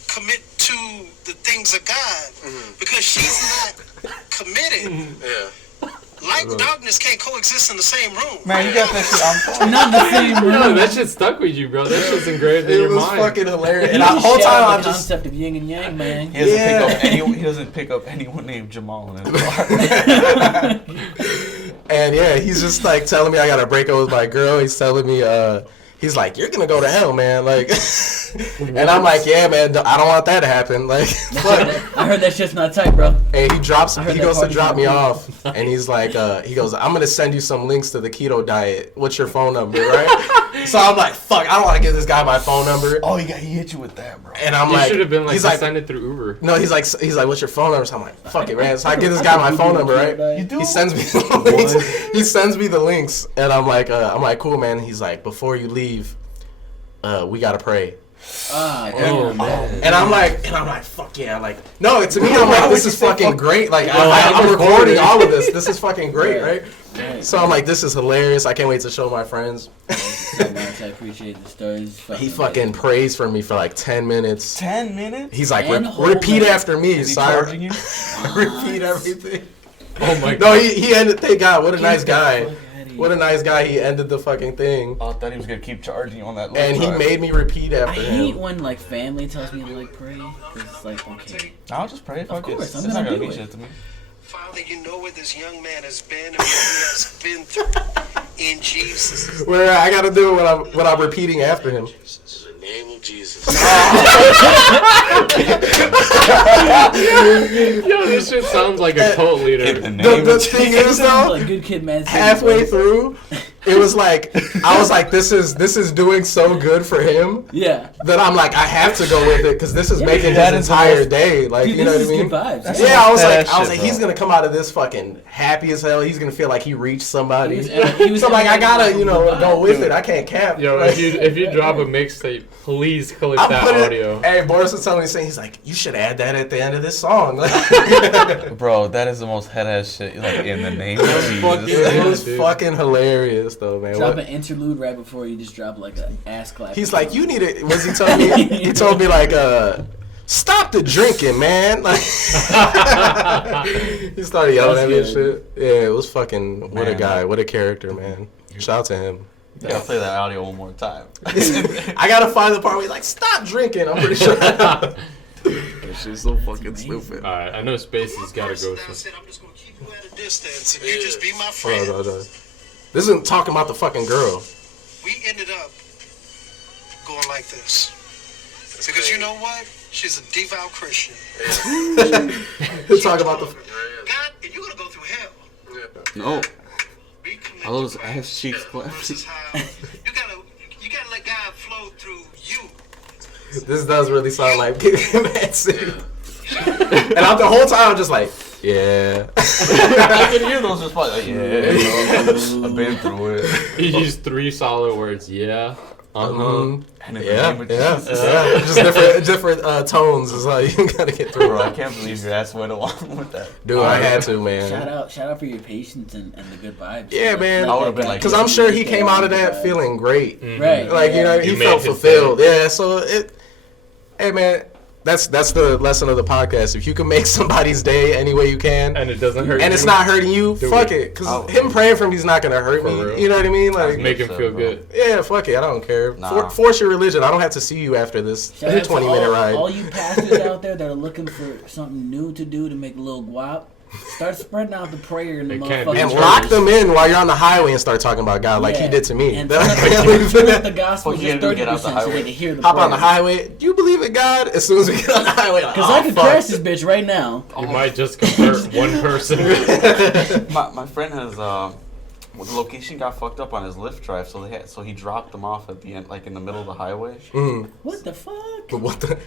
commit to the things of God, because she's not committed. Yeah. Light and darkness can't coexist in the same room. Man, you got that shit on Not the same room. No, that shit stuck with you, bro. That shit's engraved in your mind. It was fucking hilarious. And the whole time I'm just concept of yin and yang, man. He doesn't pick up anyone named Jamal in his car. And yeah, he's just like telling me I gotta break up with my girl. He's telling me, he's like, "You're gonna go to hell, man." Like, and I'm like, "Yeah, man, I don't want that to happen." Like, I heard that shit's not tight, bro. And he goes to drop me off, and he's like, he goes, "I'm gonna send you some links to the keto diet. What's your phone number, right?" So I'm like, "Fuck, I don't want to give this guy my phone number." Oh, he hit you with that, bro. And I'm you like, should have been like, he's like, send it through Uber. No, he's like, "What's your phone number?" So I'm like, "Fuck it, man." So I give this guy my phone number, right? You do? He sends me the links. He sends me the links, and I'm like, "Cool, man." He's like, "Before you leave, we gotta pray." Man. And I'm like, fuck yeah, like, no, to me, I'm like, this is fucking great. Like, I'm recording all of this. This is fucking great, right? So I'm like, this is hilarious. I can't wait to show my friends. So much. I appreciate the stories. He fucking prays for me for like 10 minutes. 10 minutes? He's like, repeat after me. Is he charging you? Repeat everything. Oh my god. No, he ended. Thank God. What a nice guy. What a nice guy. He ended the fucking thing. Oh, I thought he was gonna keep charging you on that. And he made me repeat after him. I hate when like family tells me to like pray. Cause it's like, okay. I'll just pray. Of course, it's not gonna mean do shit to me. Father, you know where this young man has been and what he has been through. In Jesus. Where I gotta do it when I'm repeating after him. In the name of Jesus. Yo, this shit sounds like a cult leader. The thing is though, like good kid, man. halfway through, it was like I was like, this is doing so good for him. Yeah. That I'm like, I have to go with it because this is making his entire day. Like, dude, you know what I mean? Good vibes. Yeah, I was like, he's gonna come out of this fucking happy as hell. He's gonna feel like he reached somebody. So I'm like, I gotta, go with it. I can't cap. Yo, like, if you drop a mixtape, please clip that audio. Hey, Boris was telling me, he's like, you should add that at the end of this song. Bro, that is the most head ass shit. Like, in the name of Jesus. It was fucking hilarious though, man. Drop an interlude right before you just drop like an ass clap. He's like, you need it. Was he telling me? He told me like, stop the drinking, man. Like, he started yelling at me and shit. Yeah, it was fucking. What a guy. What a character, man. Shout out to him. You gotta play that audio one more time. I gotta find the part where he's like, stop drinking. I'm pretty sure. That shit's so fucking stupid. Alright, I know Spacey's gotta go. I'm just gonna keep you at a distance and you just be my friend. No. This isn't talking about the fucking girl. We ended up going like this. Because you know what? She's a devout Christian. He'll talk about the. God, and you're gonna go through hell. No. All those ass cheeks clapping. You gotta let God flow through you. This does really sound like Mad City. And I'm the whole time just like, yeah. I can hear those just like, yeah, I've been through it. He used 3 solid words. Yeah. And Yeah. Just different tones is how you gotta get through. Bro, I can't believe your ass went along with that. Dude, I had to, man. Shout out for your patience and the good vibes. Yeah, man. I would've been like, because I'm sure he came out of that feeling great. Right. Like, you know, he felt fulfilled. Yeah, so hey, man. That's the lesson of the podcast. If you can make somebody's day any way you can, and it doesn't hurt, and it's not hurting you, fuck it. Because him praying for me is not gonna hurt me. Real. You know what I mean? Like, make him feel good. Yeah, fuck it. I don't care. Nah. Force your religion. I don't have to see you after this 20-minute ride. All you pastors out there that are looking for something new to do to make a little guap, start spreading out the prayer in the motherfucking and churches. lock them in while you're on the highway and start talking about God like he did to me. And turn up the gospel just 30% so they can hear the Hop prayer. on the highway. Do you believe in God? As soon as we get on the highway, Because I could crash this bitch right now. You might just convert one person. My friend has the location got fucked up on his Lyft drive, so he dropped them off at the end, like in the middle of the highway. What the fuck?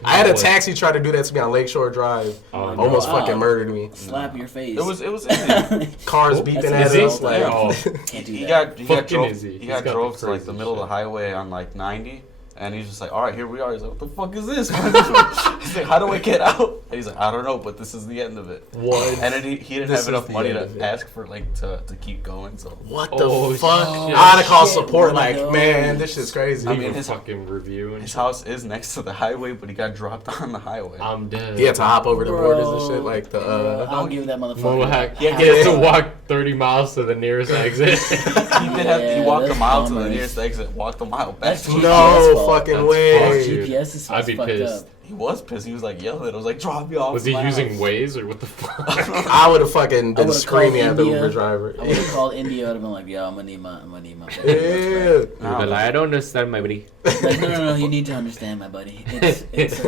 I had a taxi try to do that to me on Lakeshore Drive. Almost fucking murdered me. Slap your face. It was easy. Cars beeping at us. Like, Can't do He that. got drove to like the middle of the highway on like 90. And he's just like, all right, here we are. He's like, what the fuck is this? He's like, how do I get out? And he's like, I don't know, but this is the end of it. What? And then he didn't have enough money to ask for like to keep going. So what the fuck? I had to call support. Like, man, this shit's crazy. I mean, his fucking review. And his house is next to the highway, but he got dropped on the highway. I'm dead. He had to hop over the borders and shit. Like the. I'll give that motherfucker. He had to walk 30 miles to the nearest exit. He walked a mile to the nearest exit. Walked a mile back. No fucking way. GPS is I'd be pissed. Up. He was pissed. He was like yelling. I was like, drop me off. Was he using Waze or what the fuck? I would have fucking been screaming at the Uber driver. I would have called India. I would have been like, yo, I'm gonna need my. Yeah. Like, I don't understand, my buddy. Like, no, you need to understand, my buddy. It's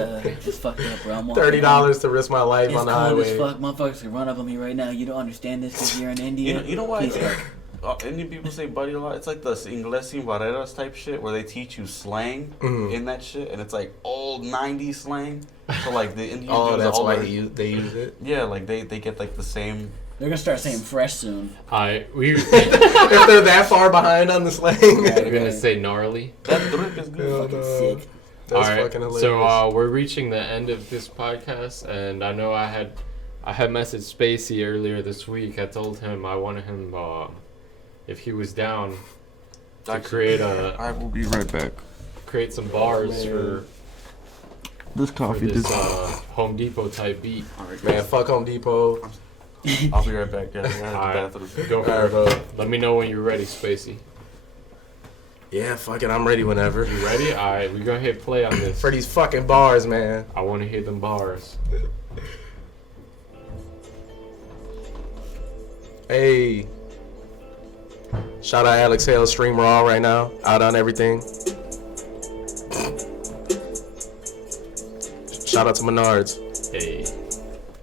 fucked up, bro. I'm $30 to risk my life on the highway. It's cold as fuck. Motherfuckers can run up on me right now. You don't understand this because you're in India. You know why? Indian people say buddy a lot. It's like the Ingles sin barreras type shit where they teach you slang in that shit, and it's like old 90s slang. So like the Indian that's why they use it. Yeah, like they get like the same. They're gonna start saying fresh soon. If they're that far behind on the slang, they're gonna say gnarly. That drip is good. Fucking sick. That's fucking hilarious. So we're reaching the end of this podcast, and I know I had messaged Spacey earlier this week. I told him I wanted him. If he was down to create I will be right back. Create some bars for this coffee. For this Home Depot type beat. Man, fuck Home Depot. I'll be right back, guys. Go for it. Let me know when you're ready, Spacey. Yeah, fuck it. I'm ready whenever. You ready? All right, we gonna hit play on this. For these fucking bars, man. I want to hear them bars. Hey. Shout out Alex Hale, stream raw right now. Out on everything. Shout out to Menards. Hey.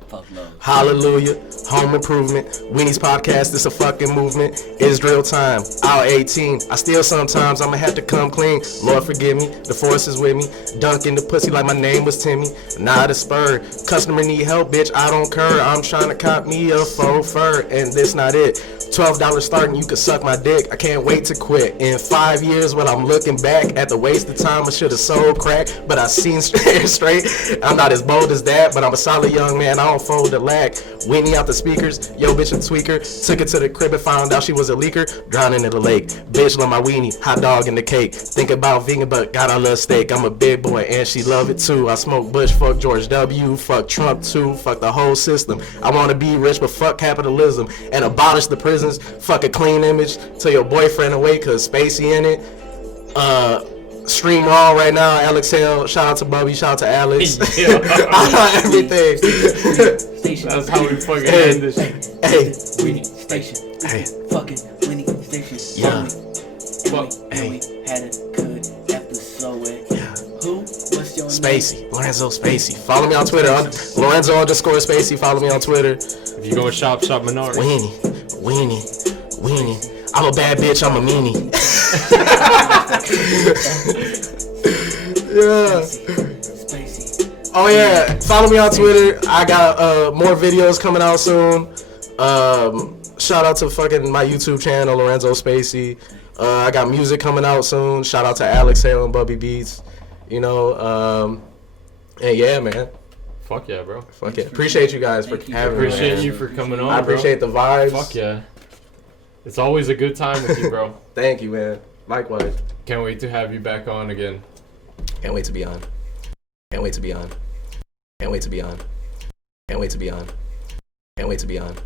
Fuck love. Hallelujah. Home improvement. Weenie's podcast. It's a fucking movement. It's drill time. Out 18. I still sometimes I'ma have to come clean. Lord forgive me. The force is with me. Dunk in the pussy like my name was Timmy. Not a spur. Customer need help, bitch. I don't cur. I'm trying to cop me a faux fur. And this not it. $12 starting, you can suck my dick. I can't wait to quit. In 5 years, when I'm looking back at the waste of time, I should have sold crack, but I seen straight. I'm not as bold as that, but I'm a solid young man. I don't fold the lack. Weenie out the speakers, yo bitch and tweaker. Took it to the crib and found out she was a leaker. Drowning in the lake. Bitch love my weenie, hot dog in the cake. Think about vegan, but God I love steak. I'm a big boy and she love it too. I smoke Bush, fuck George W, fuck Trump too, fuck the whole system. I wanna be rich, but fuck capitalism and abolish the prisons. Fuck a clean image. Tell your boyfriend away cause Spacey in it. Stream raw right now. Alex Hale. Shout out to Bubby. Shout out to Alex. Everything. Station. That's how we fucking end this. Hey. Weenie Station. Hey. Fucking Weenie Station. Yeah. And we had a good episode with who? What's your Spacey. name? Lorenzo Spacey. Follow me on Twitter. Lorenzo_Spacey. Follow me on Twitter. If you go shop Menard. Weenie. I'm a bad bitch, I'm a meanie. Yeah. Spacey. Oh yeah, follow me on Twitter. I got more videos coming out soon. Shout out to fucking my YouTube channel, Lorenzo Spacey. I got music coming out soon. Shout out to Alex Hale and Bubby Beats. You know, and yeah, man. Fuck yeah, bro. Fuck yeah. Appreciate you guys for having me. Appreciate you for coming on. I appreciate the vibes. Fuck yeah. It's always a good time with you, bro. Thank you, man. Likewise. Can't wait to have you back on again. Can't wait to be on. Can't wait to be on. Can't wait to be on. Can't wait to be on. Can't wait to be on.